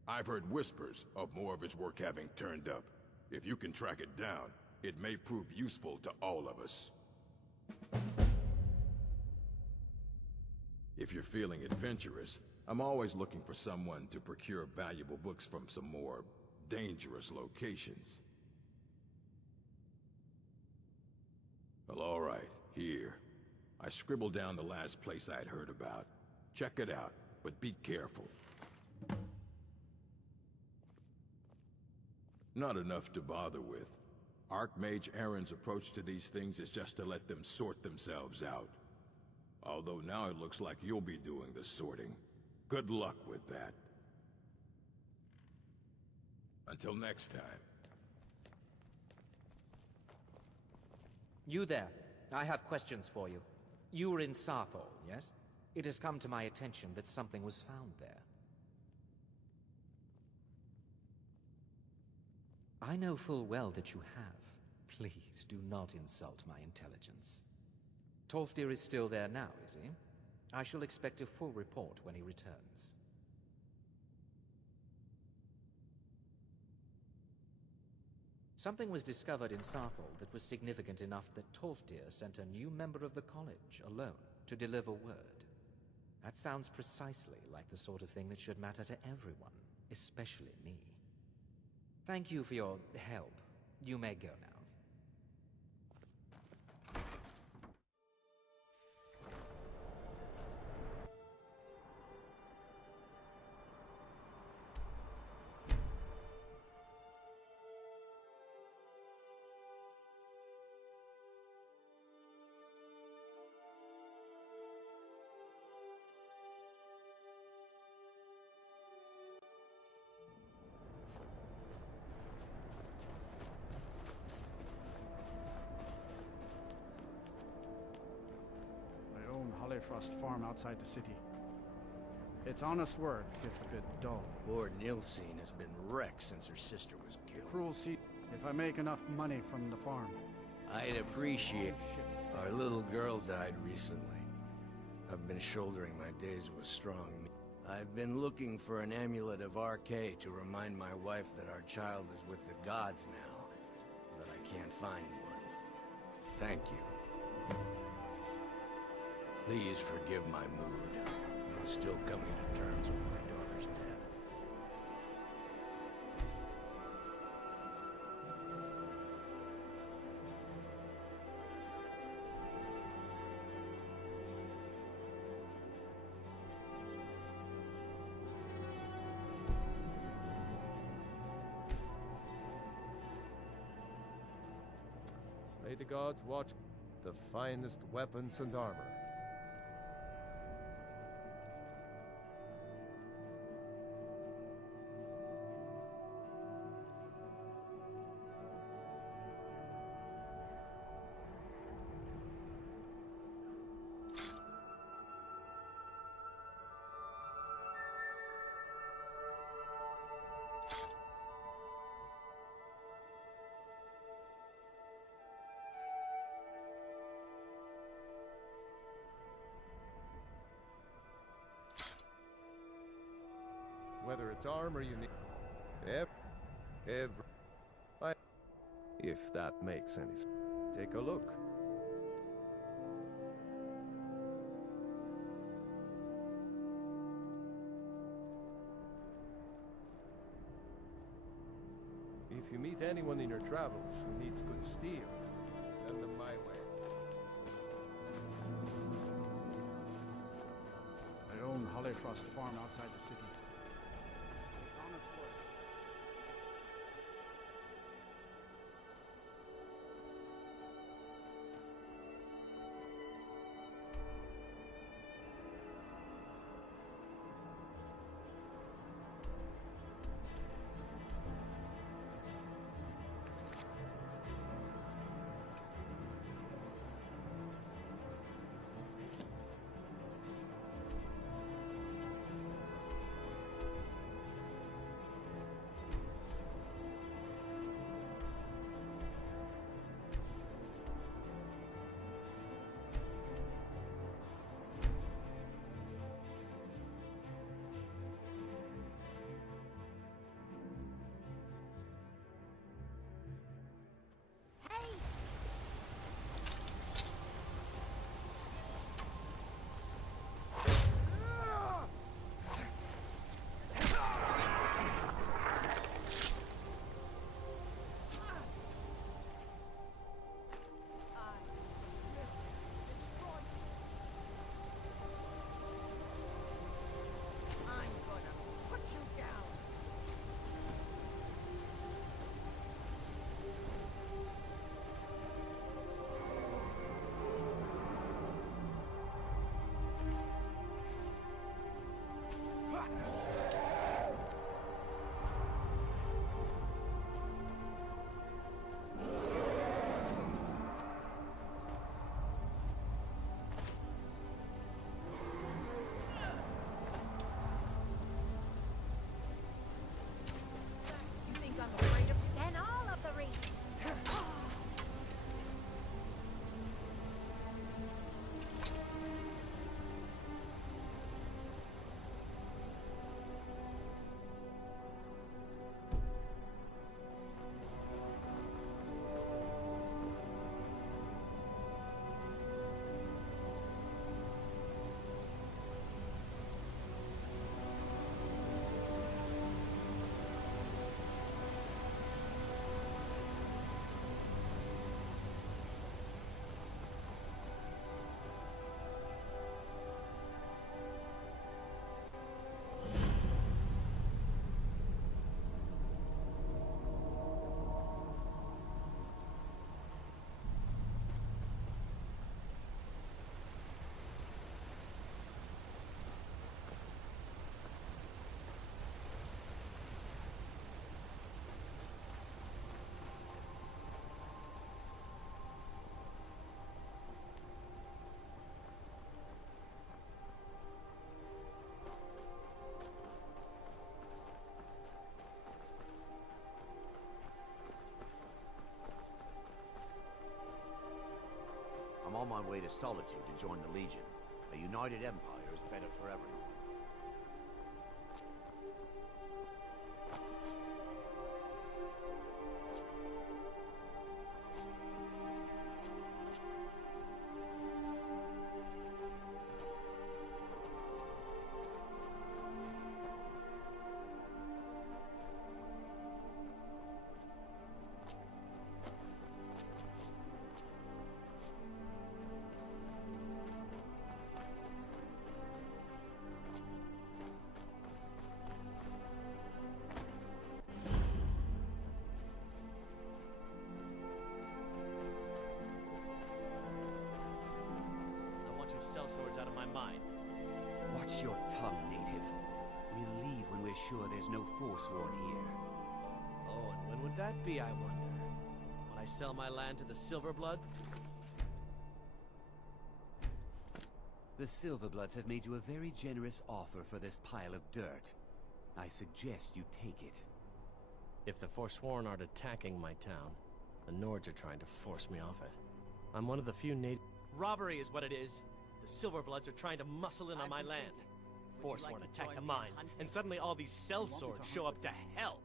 I've heard whispers of more of his work having turned up. If you can track it down, it may prove useful to all of us. If you're feeling adventurous, I'm always looking for someone to procure valuable books from some more dangerous locations. Well, all right. Here. I scribbled down the last place I'd heard about. Check it out, but be careful. Not enough to bother with. Archmage Aaron's approach to these things is just to let them sort themselves out. Although now it looks like you'll be doing the sorting. Good luck with that. Until next time. You there. I have questions for you. You were in Sarthal, yes? It has come to my attention that something was found there. I know full well that you have. Please do not insult my intelligence. Tolfdir is still there now, is he? I shall expect a full report when he returns. Something was discovered in Sarthal that was significant enough that Tolfdir sent a new member of the college, alone, to deliver word. That sounds precisely like the sort of thing that should matter to everyone, especially me. Thank you for your help. You may go now. Hollifrost farm outside the city. It's honest work, if a bit dull. Lord Nilsine has been wrecked since her sister was killed. Cruel sea. If I make enough money from the farm. I'd appreciate it. Our little girl died recently. I've been shouldering my days with strong. I've been looking for an amulet of Arcade to remind my wife that our child is with the gods now, but I can't find one. Thank you. Please forgive my mood. I'm still coming to terms with my daughter's death. May the gods watch the finest weapons and armor. Whether it's armor you need, if that makes any sense. Take a look. If you meet anyone in your travels who needs good steel, send them my way. I own Hollifrost farm outside the city. It's honest work. on my way to Solitude to join the Legion. A united empire is better for everyone. Sellswords out of my mind. Watch your tongue, native. We'll leave when we're sure there's no Forsworn here. Oh, and when would that be, I wonder? When I sell my land to the Silverbloods? The Silverbloods have made you a very generous offer for this pile of dirt. I suggest you take it. If the Forsworn aren't attacking my town, the Nords are trying to force me off it. I'm one of the few native... Robbery is what it is. The Silverbloods are trying to muscle in on my land. Forsworn attack the mines, and suddenly all these sellswords show up to help.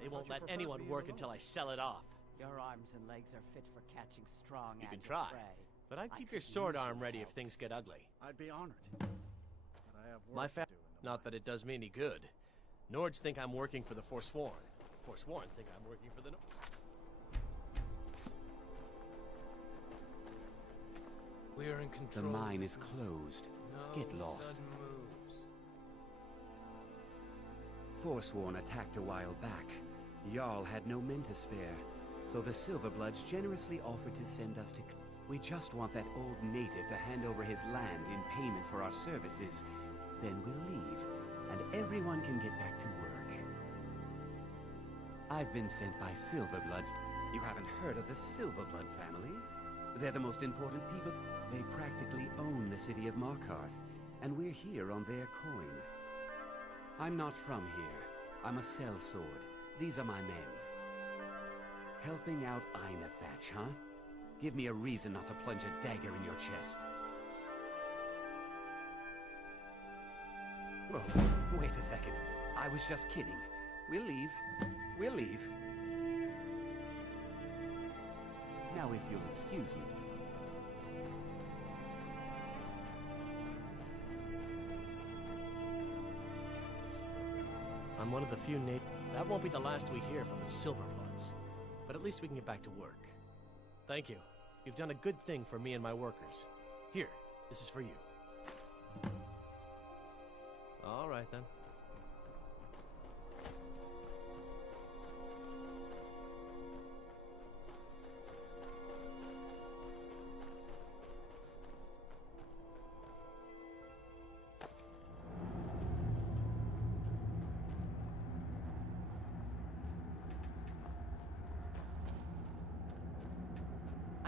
They won't let anyone work until I sell it off. Your arms and legs are fit for catching strong You can agile try, prey. but I'd keep your sword arm ready if things get ugly. I'd be honored. But I have work My to do. Not that it does me any good. Nords think I'm working for the Forsworn. Forsworn think I'm working for the We're in control. The mine is closed. Get lost. Sudden moves. Forsworn attacked a while back. Jarl had no men to spare, so the Silverbloods generously offered to send us to... We just want that old native to hand over his land in payment for our services. Then we'll leave, and everyone can get back to work. I've been sent by Silverbloods. You haven't heard of the Silverblood family? They're the most important people. They practically own the city of Markarth, and we're here on their coin. I'm not from here. I'm a sellsword. These are my men. Helping out Einathach, huh? Give me a reason not to plunge a dagger in your chest. Whoa, wait a second. I was just kidding. We'll leave. We'll leave. Now if you'll excuse me. I'm one of the few That won't be the last we hear from the Silverbloods. But at least we can get back to work. Thank you. You've done a good thing for me and my workers. Here, this is for you. All right, then.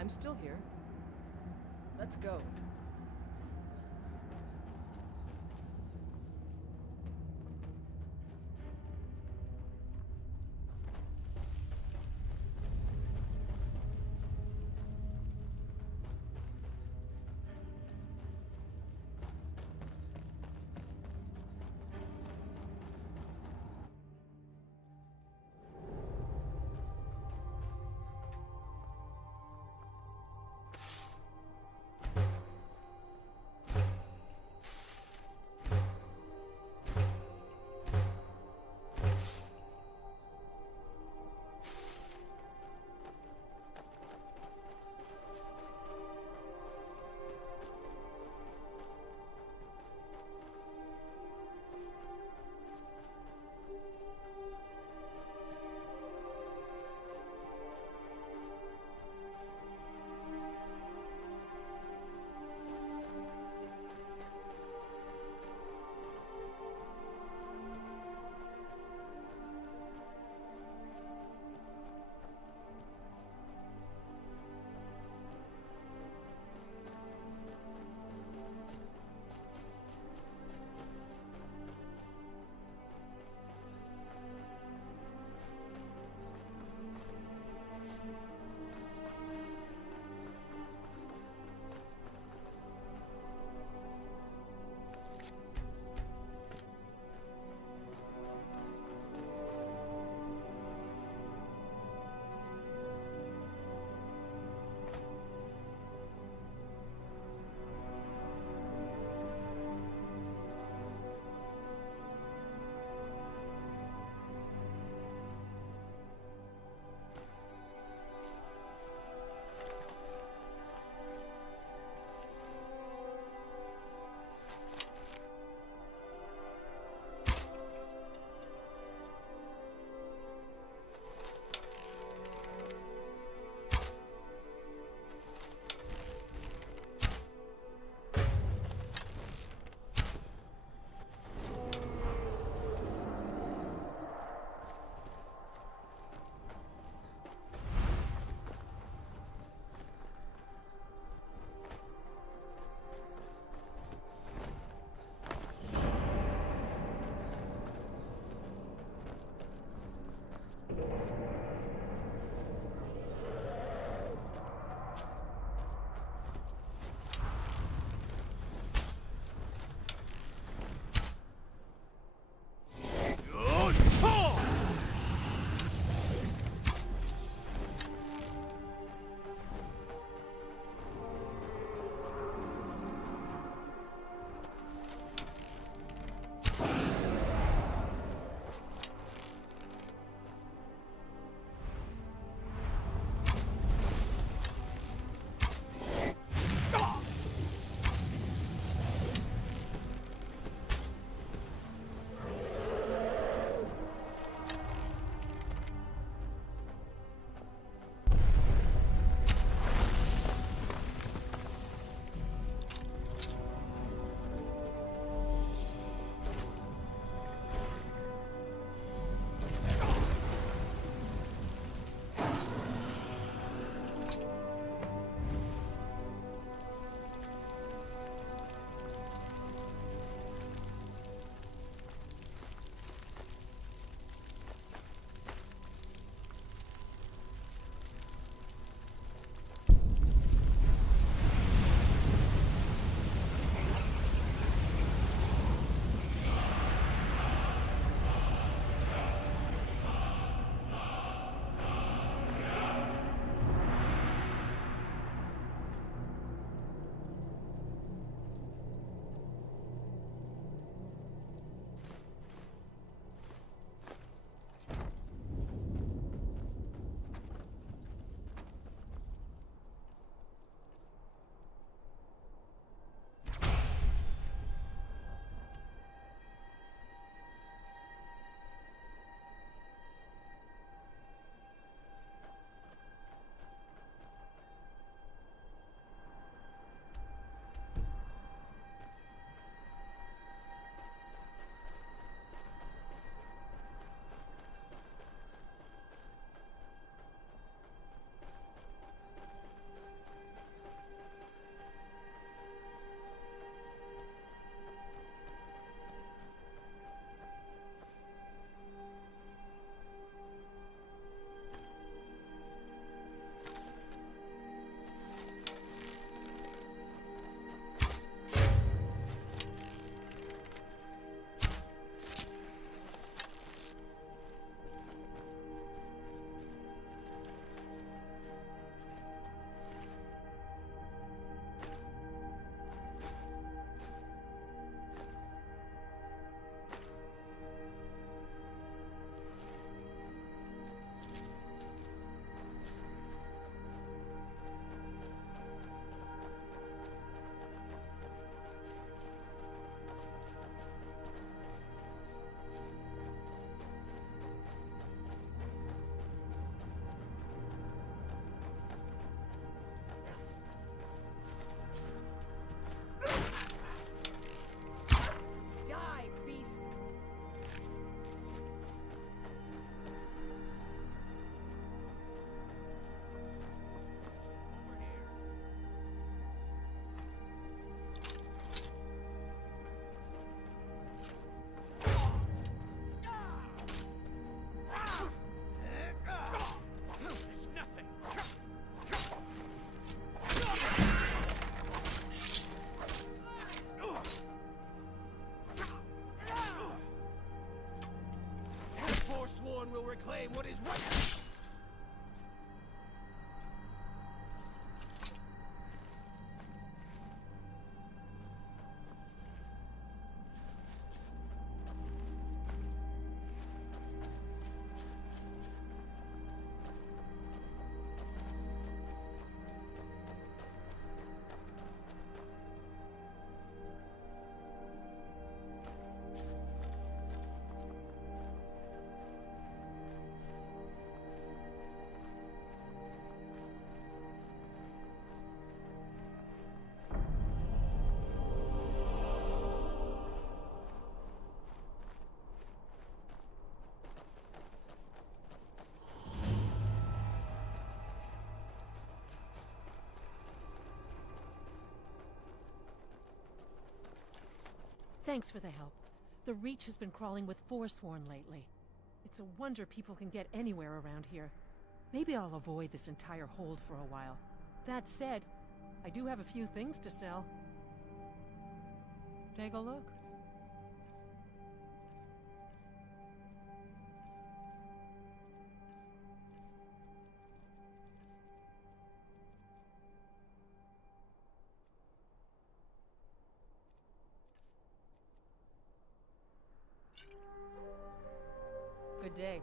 I'm still here. Let's go. everyone will reclaim what is right. Thanks for the help. The Reach has been crawling with Forsworn lately. It's a wonder people can get anywhere around here. Maybe I'll avoid this entire hold for a while. That said, I do have a few things to sell. Take a look. Good day.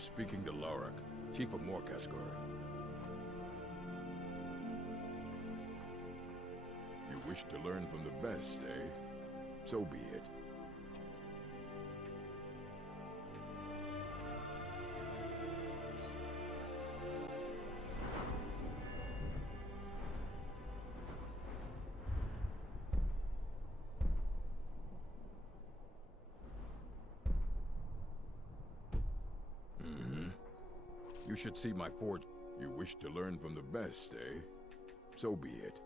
were speaking to Lorik, Chief of Morkasgur. You wish to learn from the best, eh? So be it. You should see my forge. You wish to learn from the best, eh? So be it.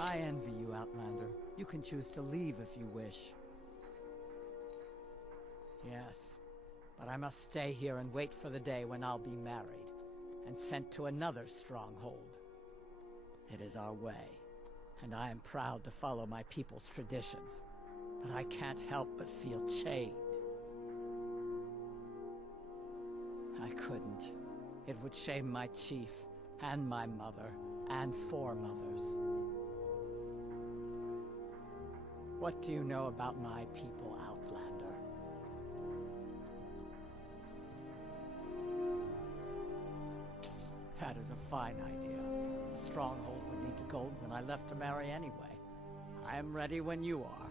I envy you, Outlander. You can choose to leave if you wish. Yes, but I must stay here and wait for the day when I'll be married, and sent to another stronghold. It is our way, and I am proud to follow my people's traditions. But I can't help but feel chained. I couldn't. It would shame my chief, and my mother, and foremothers. What do you know about my people, Outlander? That is a fine idea. The stronghold would need the gold when I left to marry anyway. I am ready when you are.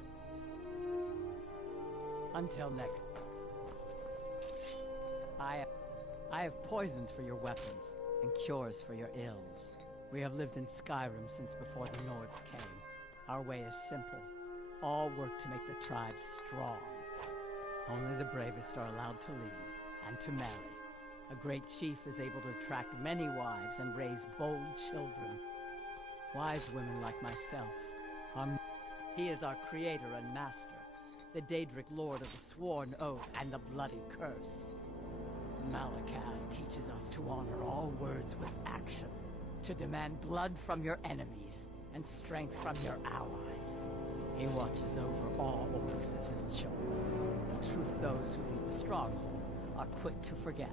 Until next. I have poisons for your weapons, and cures for your ills. We have lived in Skyrim since before the Nords came. Our way is simple. All work to make the tribe strong. Only the bravest are allowed to lead, and to marry. A great chief is able to attract many wives and raise bold children. Wise women like myself are... He is our creator and master. The Daedric Lord of the Sworn Oath and the Bloody Curse. Malakath teaches us to honor all words with action, to demand blood from your enemies, and strength from your allies. He watches over all orcs as his children. In truth, those who leave the stronghold are quick to forget.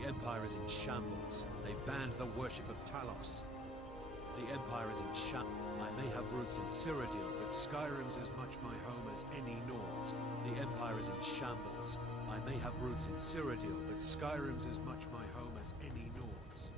The Empire is in shambles. They've banned the worship of Talos. The Empire is in shambles. I may have roots in Cyrodiil, but Skyrim's as much my home as any Nords. The Empire is in shambles. I may have roots in Cyrodiil, but Skyrim's as much my home as any Nords.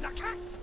Nakas!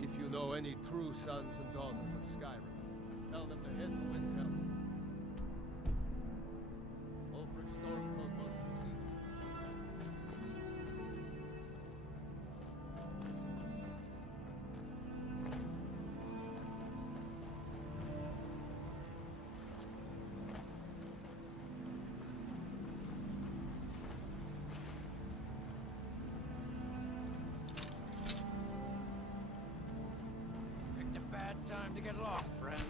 If you know any true sons and daughters of Skyrim, tell them to head to Windhelm. Ulfric Stormcloak wants to see them. Picked a bad time to get lost, friend.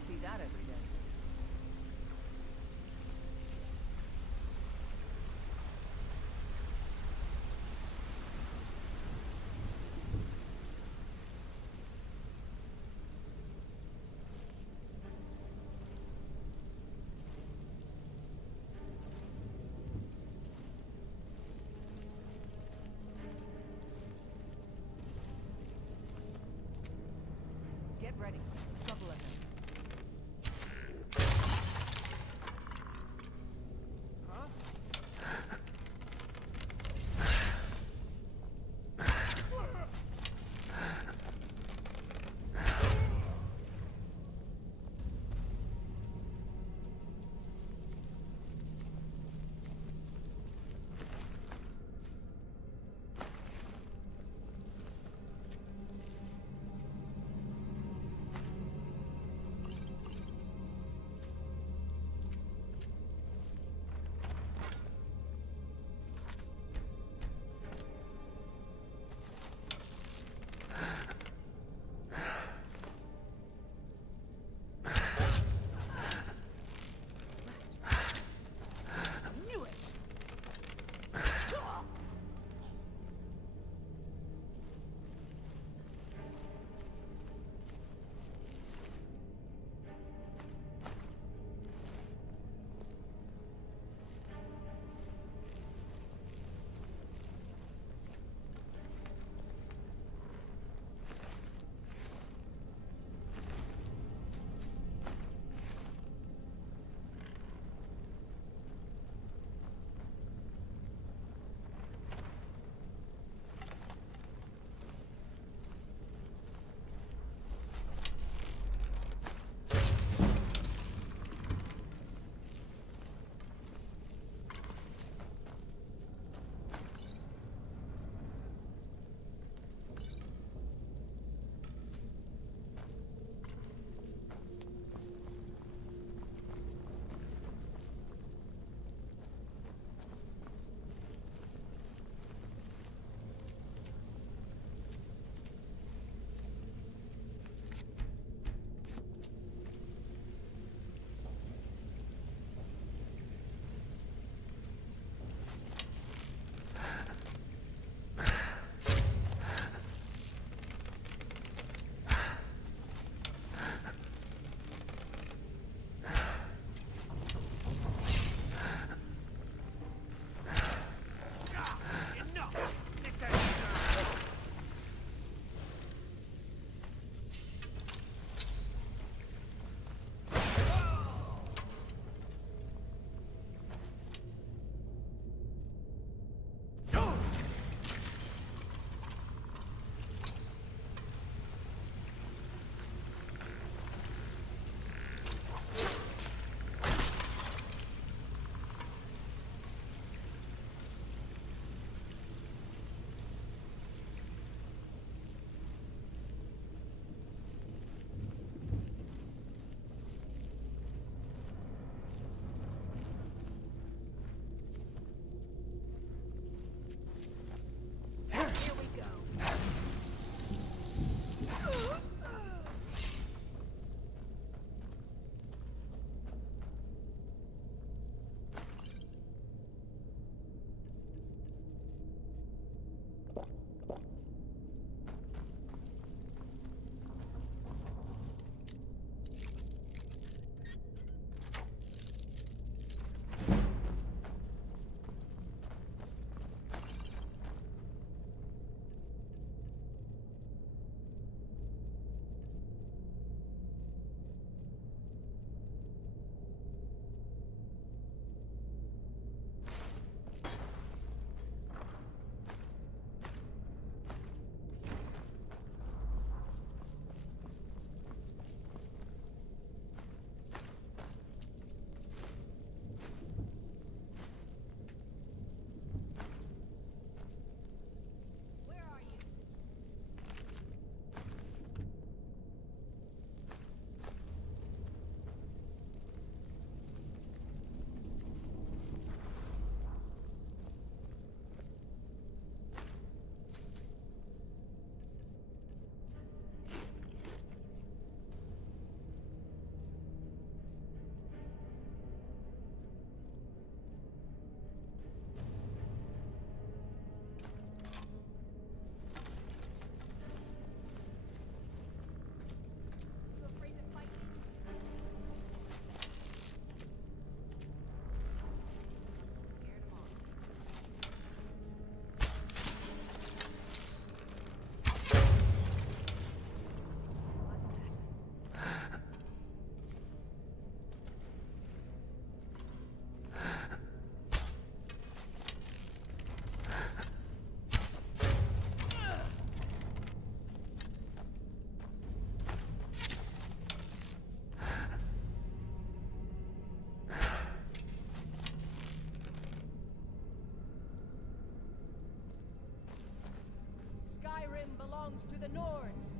don't see that every day. Get ready. Trouble ahead. Skyrim belongs to the Nords.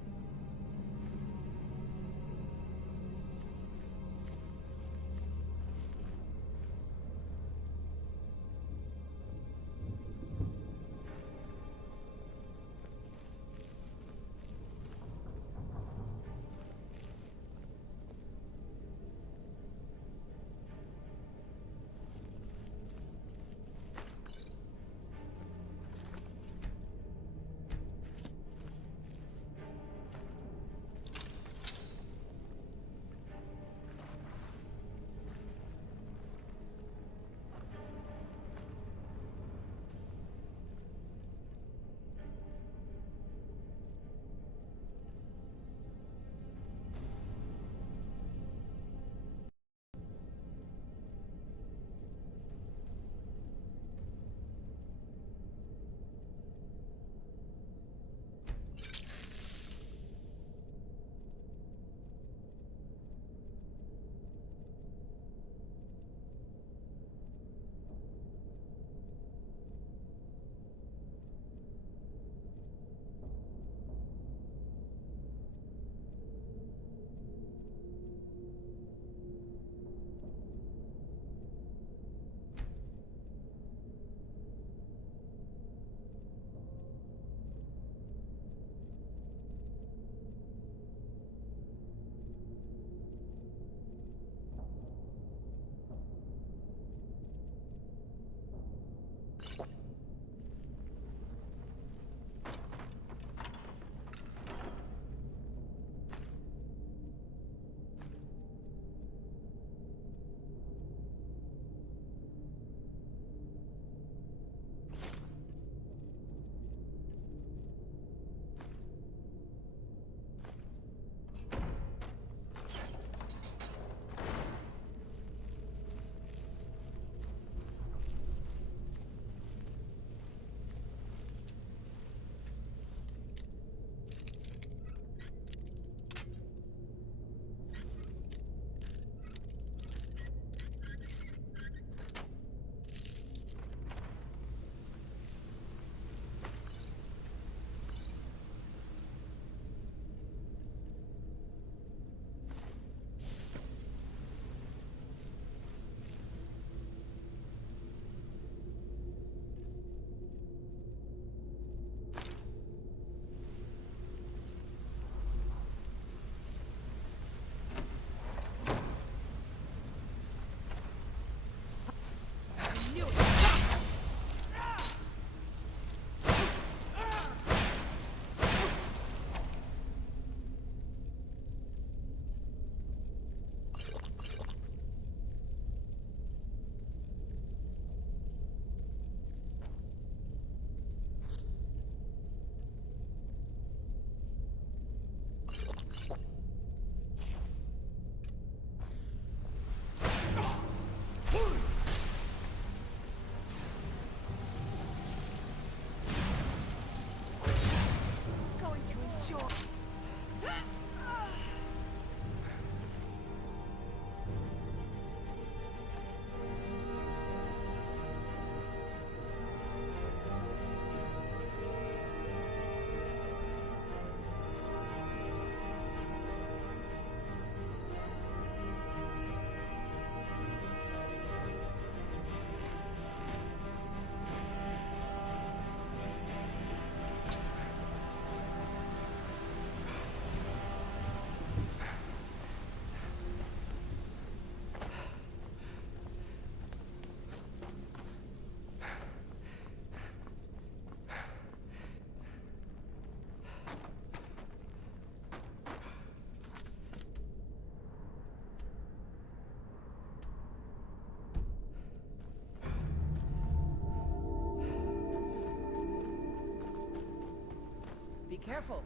Careful.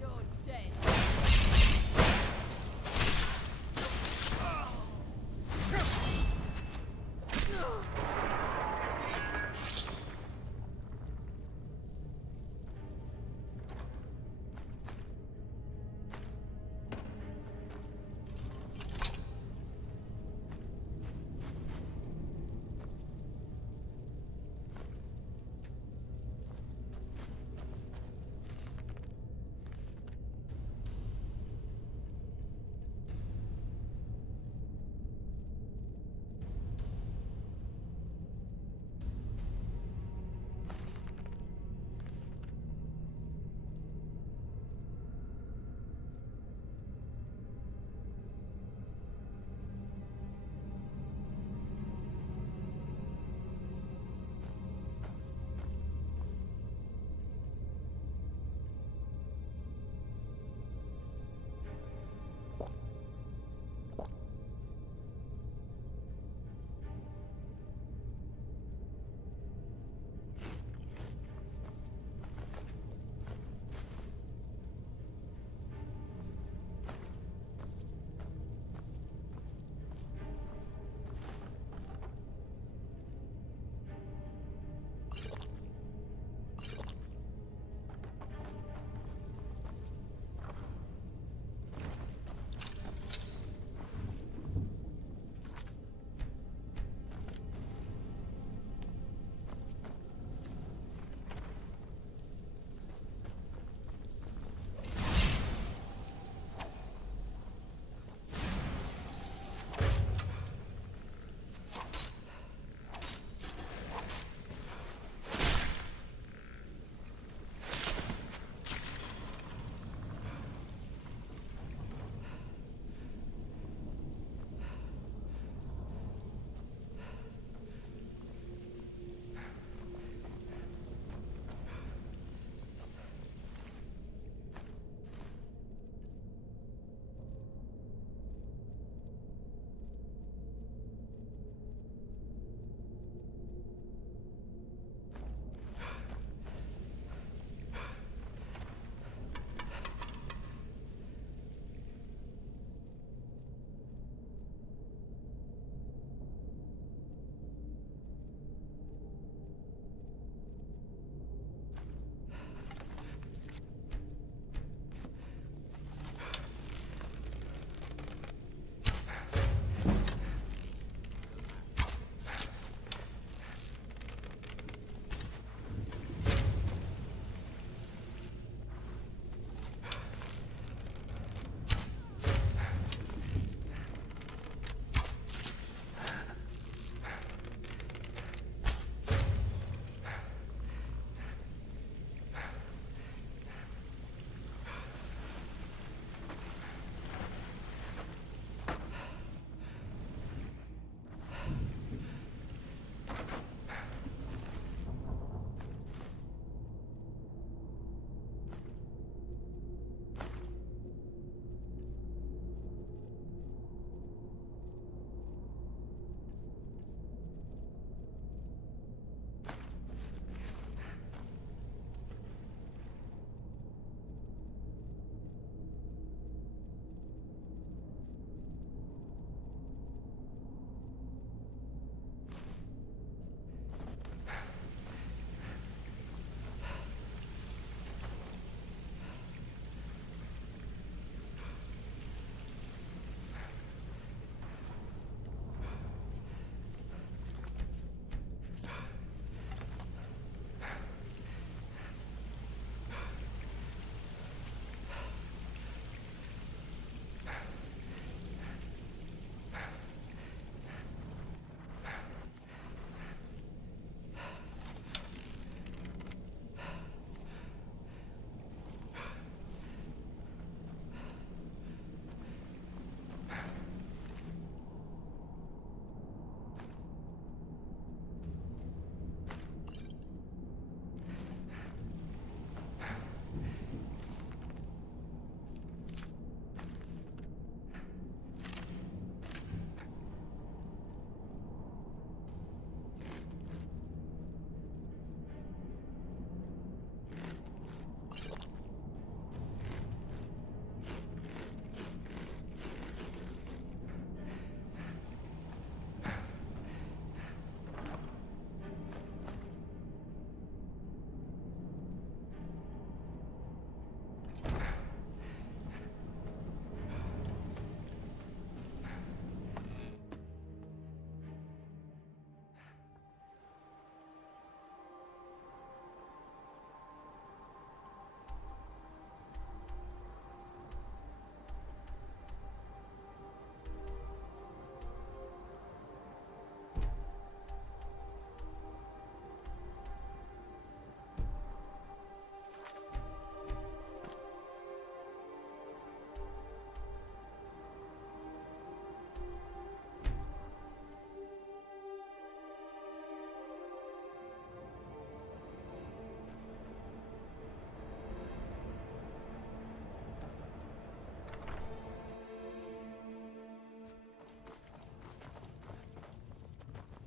You're dead.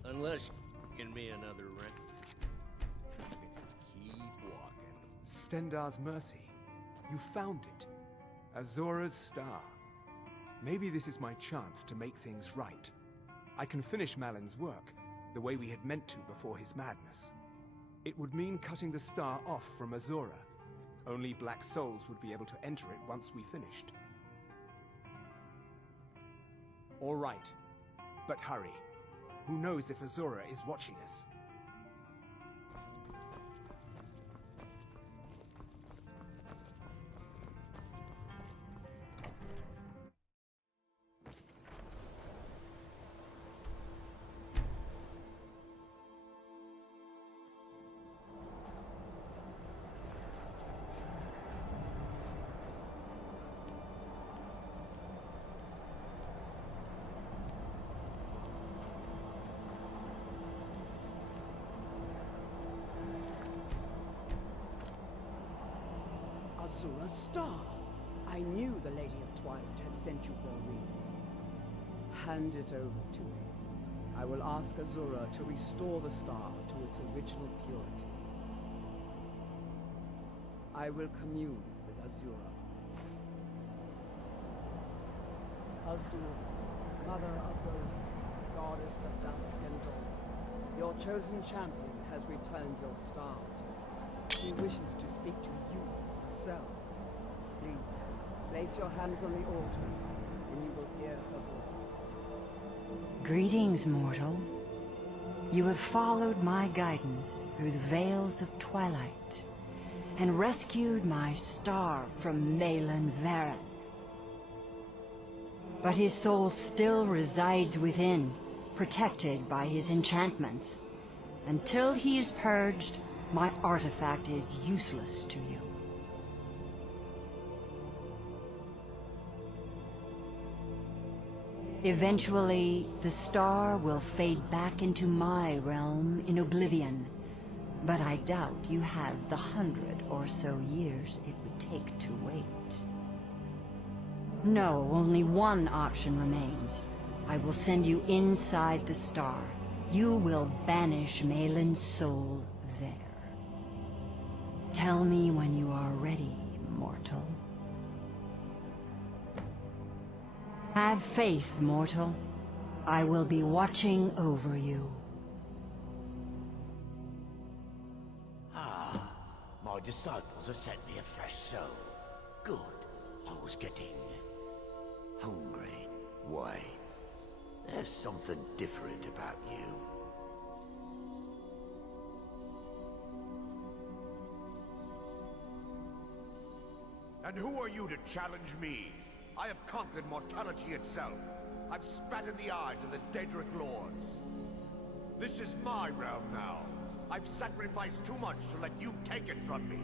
Unless you can be another rent. Keep walking. Stendarr's mercy. You found it. Azora's star. Maybe this is my chance to make things right. I can finish Malin's work, the way we had meant to before his madness. It would mean cutting the star off from Azora. Only Black Souls would be able to enter it once we finished. All right, but hurry. Who knows if Azora is watching us? Azura's star. I knew the Lady of Twilight had sent you for a reason. Hand it over to me. I will ask Azura to restore the star to its original purity. I will commune with Azura. Azura, Mother of Roses, Goddess of Dusk and Dawn, your chosen champion has returned your star to me. She wishes to speak to you herself. Please, place your hands on the altar, and you will hear her voice. Greetings, mortal. You have followed my guidance through the veils of twilight and rescued my star from Malyn Varen. But his soul still resides within, protected by his enchantments. Until he is purged, my artifact is useless to you. Eventually, the star will fade back into my realm in oblivion, but I doubt you have the 100 or so years it would take to wait. No, only one option remains. I will send you inside the star. You will banish Malyn's soul there. Tell me when you are ready, mortal. Have faith, mortal. I will be watching over you. Ah, my disciples have sent me a fresh soul. Good. I was getting hungry. Why? There's something different about you. And who are you to challenge me? I have conquered mortality itself. I've spat in the eyes of the Daedric Lords. This is my realm now. I've sacrificed too much to let you take it from me.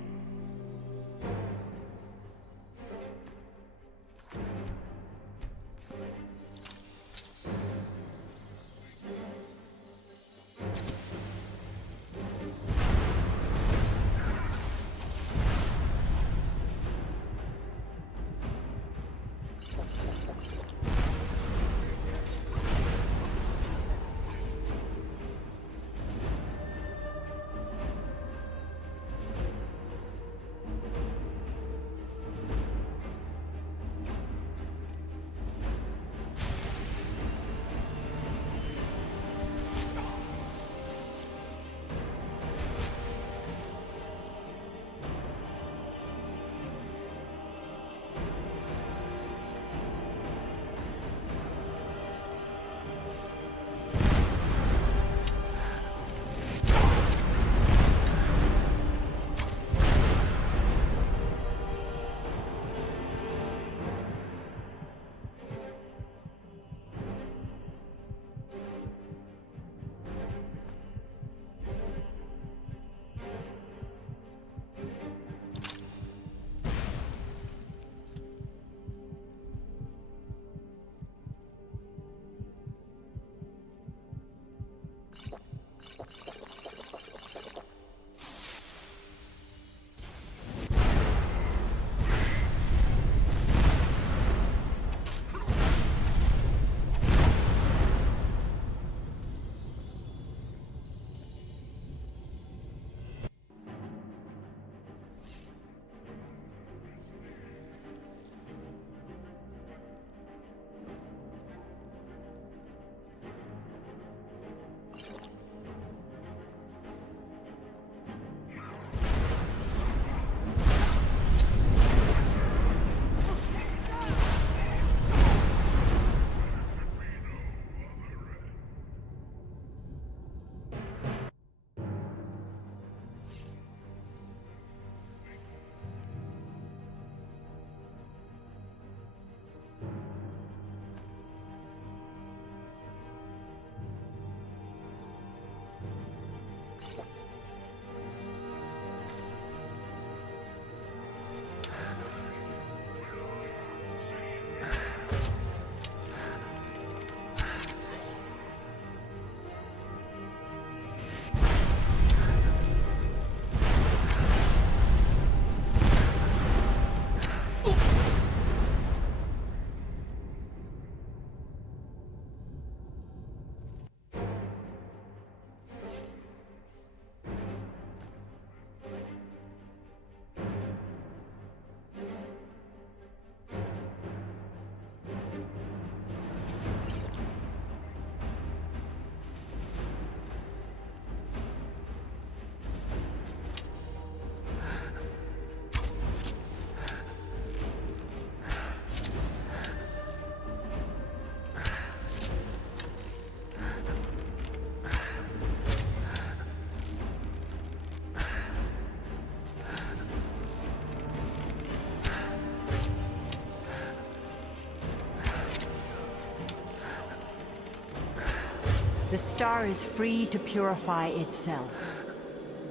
The star is free to purify itself.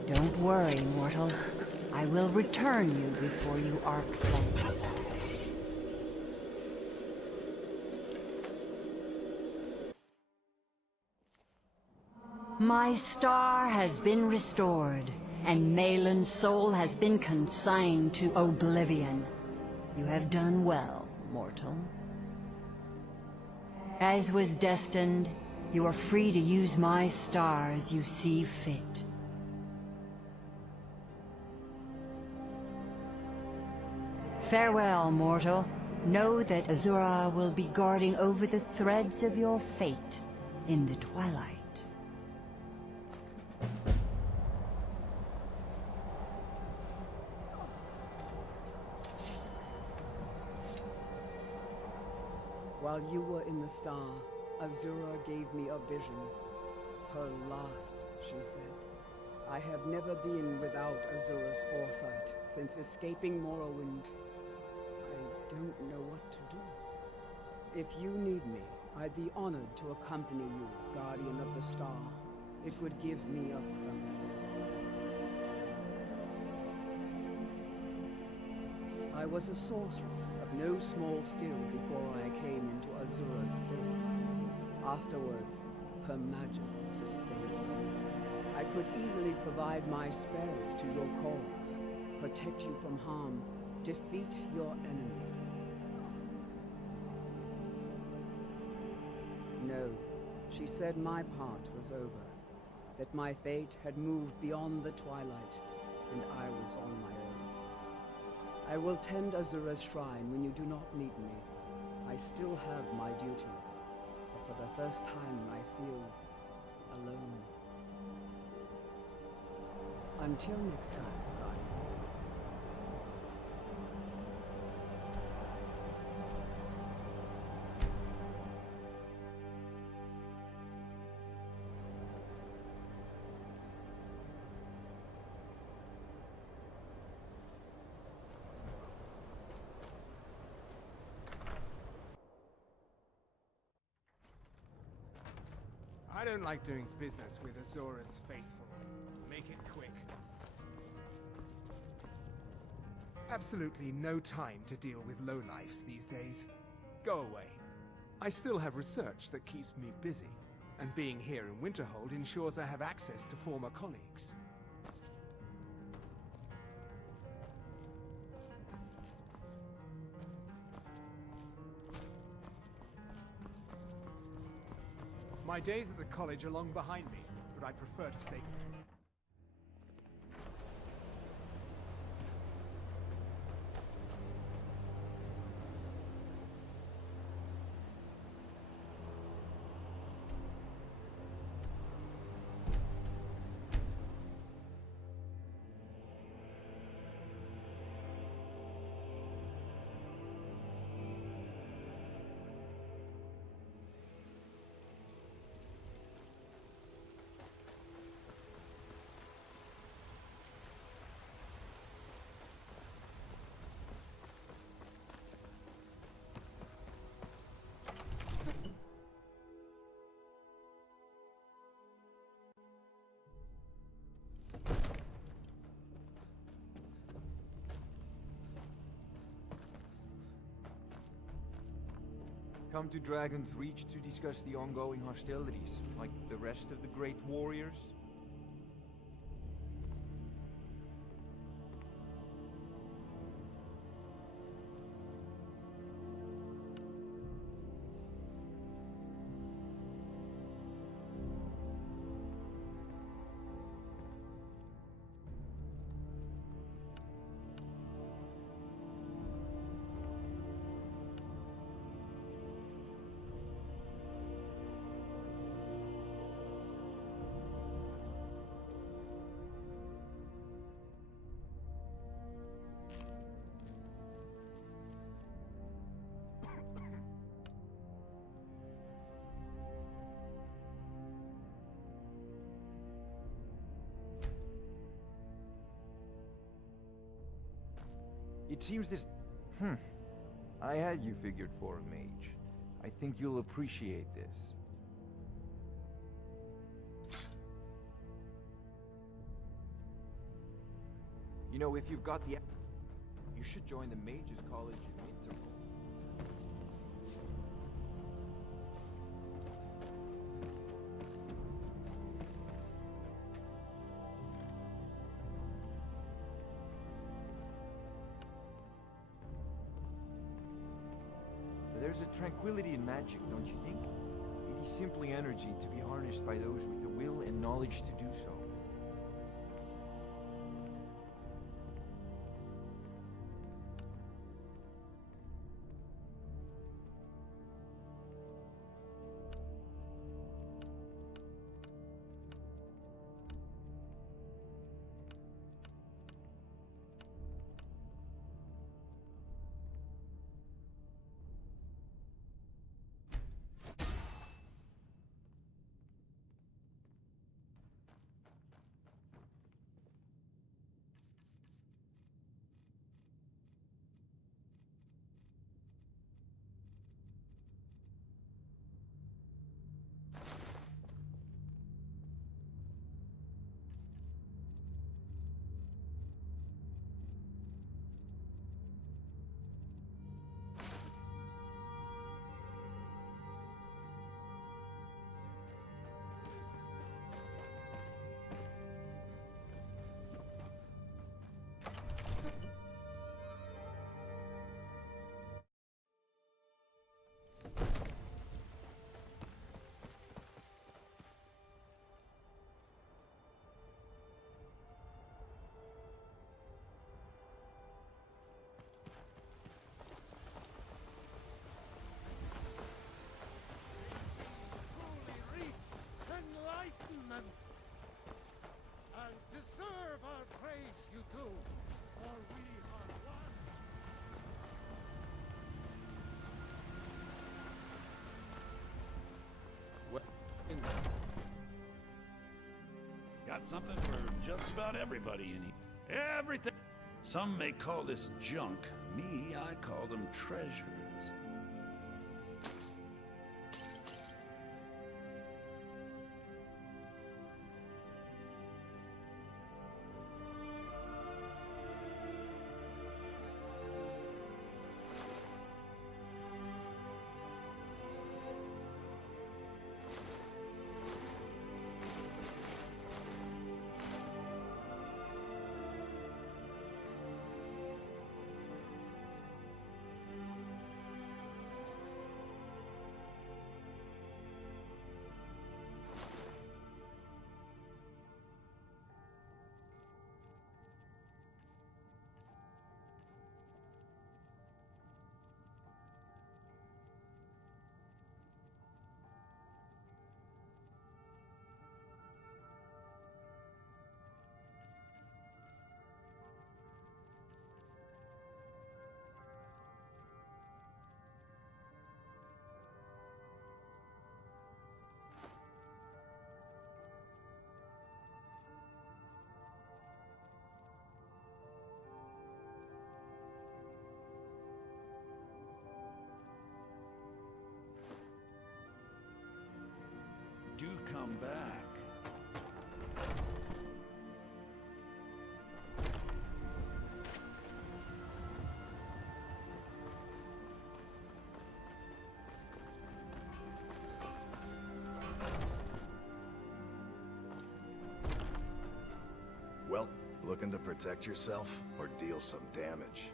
Don't worry, mortal. I will return you before you are cleansed. My star has been restored, and Maelon's soul has been consigned to oblivion. You have done well, mortal. As was destined, you are free to use my star as you see fit. Farewell, mortal. Know that Azura will be guarding over the threads of your fate in the twilight. While you were in the star, Azura gave me a vision. Her last, she said. I have never been without Azura's foresight since escaping Morrowind. I don't know what to do. If you need me, I'd be honored to accompany you, Guardian of the Star. It would give me a purpose. I was a sorceress of no small skill before I came into Azura's faith. Afterwards, her magic sustained me. I could easily provide my spares to your cause, protect you from harm, defeat your enemies. No, she said my part was over, that my fate had moved beyond the twilight, and I was on my own. I will tend Azura's shrine when you do not need me. I still have my duties, but for the first time I feel alone. Until next time, Guardian. I don't like doing business with Azura's faithful. Make it quick. Absolutely no time to deal with lowlifes these days. Go away. I still have research that keeps me busy, and being here in Winterhold ensures I have access to former colleagues. My days at the college are long behind me, but I prefer to stay... Come to Dragon's Reach to discuss the ongoing hostilities, like the rest of the great warriors? It seems this... I had you figured for a mage. I think you'll appreciate this. You know, if you've got the... You should join the Mages College in Winterhold. There's a tranquility in magic, don't you think? It is simply energy to be harnessed by those with the will and knowledge to do so. Enlightenment, and deserve our praise you do, for we are one. Got something for just about everybody in here. Everything. Some may call this junk. Me, I call them treasures. Do come back. Well, looking to protect yourself or deal some damage?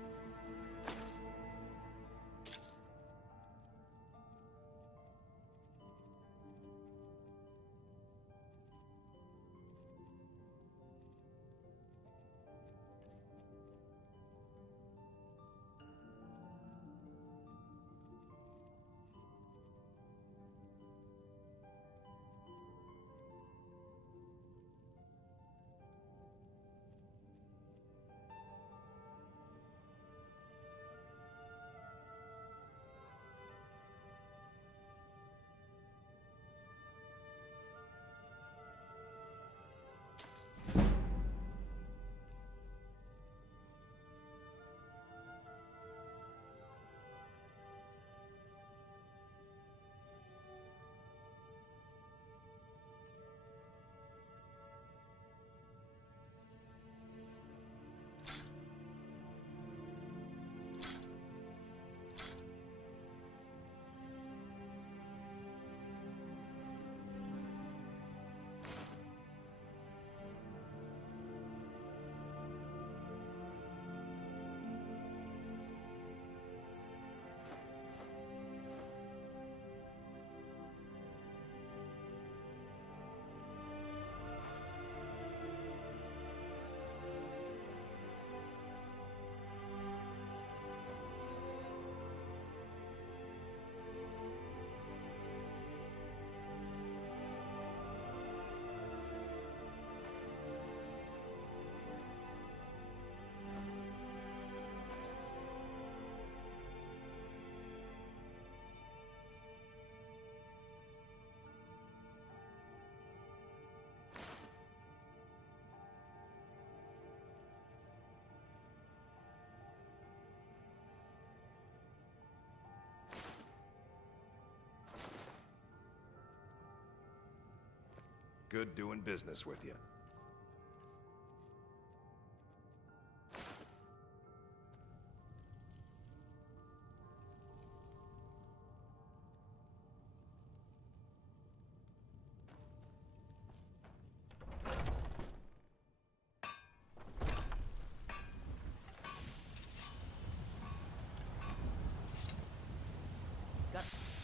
good doing business with you.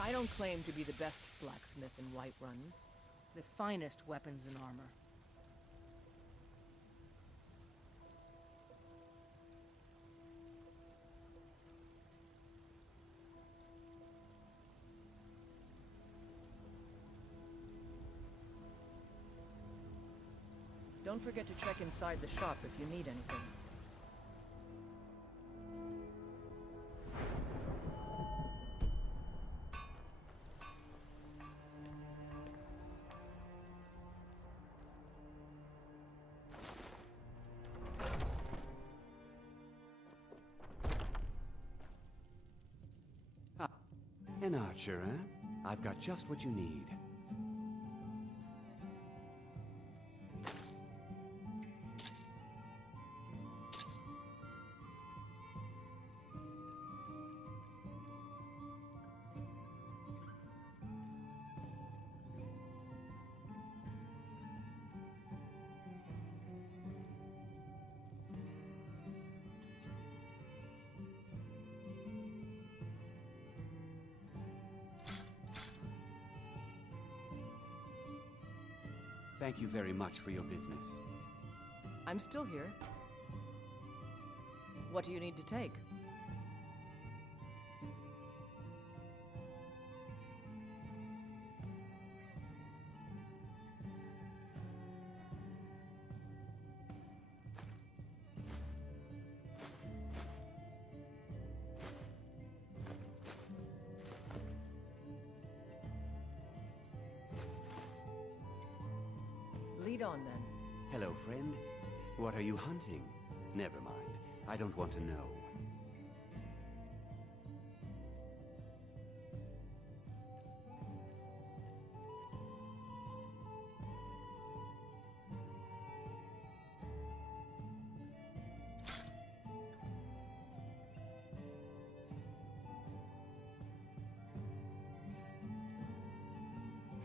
I don't claim to be the best blacksmith in Whiterun. The finest weapons and armor. Don't forget to check inside the shop if you need anything. An archer, eh? I've got just what you need. Thank you very much for your business. I'm still here. What do you need to take? Lead on, then. Hello, friend. What are you hunting? Never mind. I don't want to know.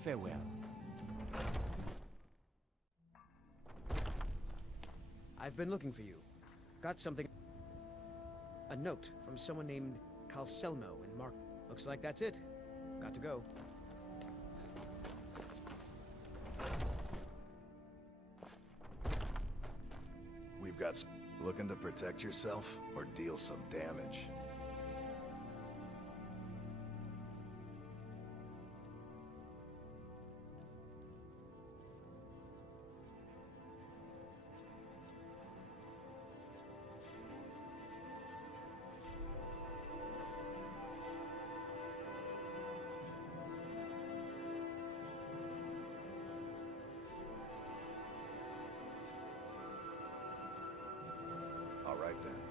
Farewell. I've been looking for you. Got something. A note from someone named Calselmo in Mark. Looks like that's it. Got to go. We've got... Looking to protect yourself or deal some damage? All right then.